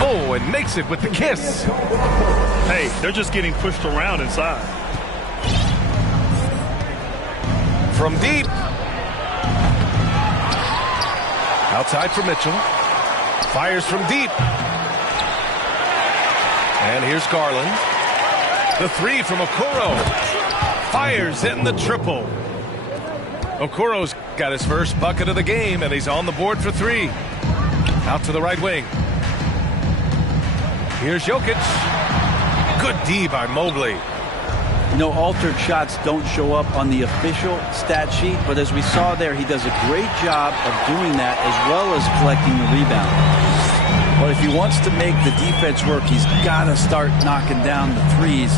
Oh, and makes it with the kiss. Hey, they're just getting pushed around inside. From deep. Outside for Mitchell. Fires from deep. And here's Garland. The 3 from Okoro. Fires in the triple. Okoro's got his first bucket of the game, and he's on the board for 3. Out to the right wing. Here's Jokic. Good D by Mobley. You know, altered shots don't show up on the official stat sheet, but as we saw there, he does a great job of doing that as well as collecting the rebound. But if he wants to make the defense work, he's got to start knocking down the threes.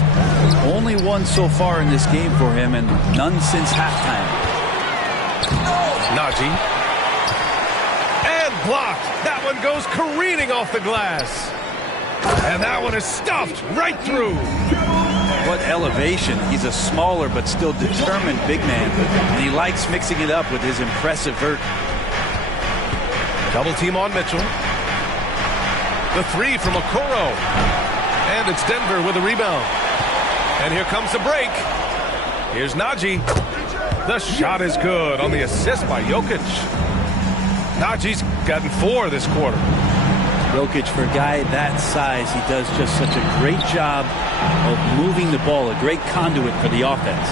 Only one so far in this game for him, and none since halftime. Najee. And blocked. That one goes careening off the glass. And that one is stuffed right through. What elevation. He's a smaller but still determined big man, and he likes mixing it up with his impressive vert. Double team on Mitchell. The 3 from Okoro. And it's Denver with a rebound. And here comes the break. Here's Najee. The shot is good on the assist by Jokic. Najee's gotten 4 this quarter. Jokic, for a guy that size, he does just such a great job of moving the ball, a great conduit for the offense.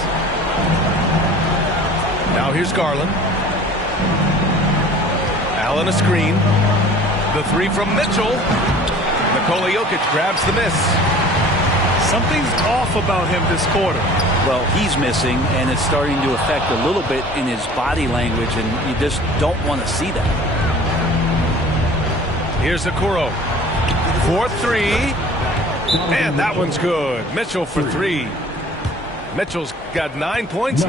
Now here's Garland. Allen a screen. The 3 from Mitchell. Nikola Jokic grabs the miss. Something's off about him this quarter. Well, he's missing, and it's starting to affect a little bit in his body language, and you just don't want to see that. Here's Okoro. 4-3. And that one's good. Mitchell for 3. Mitchell's got 9 points now.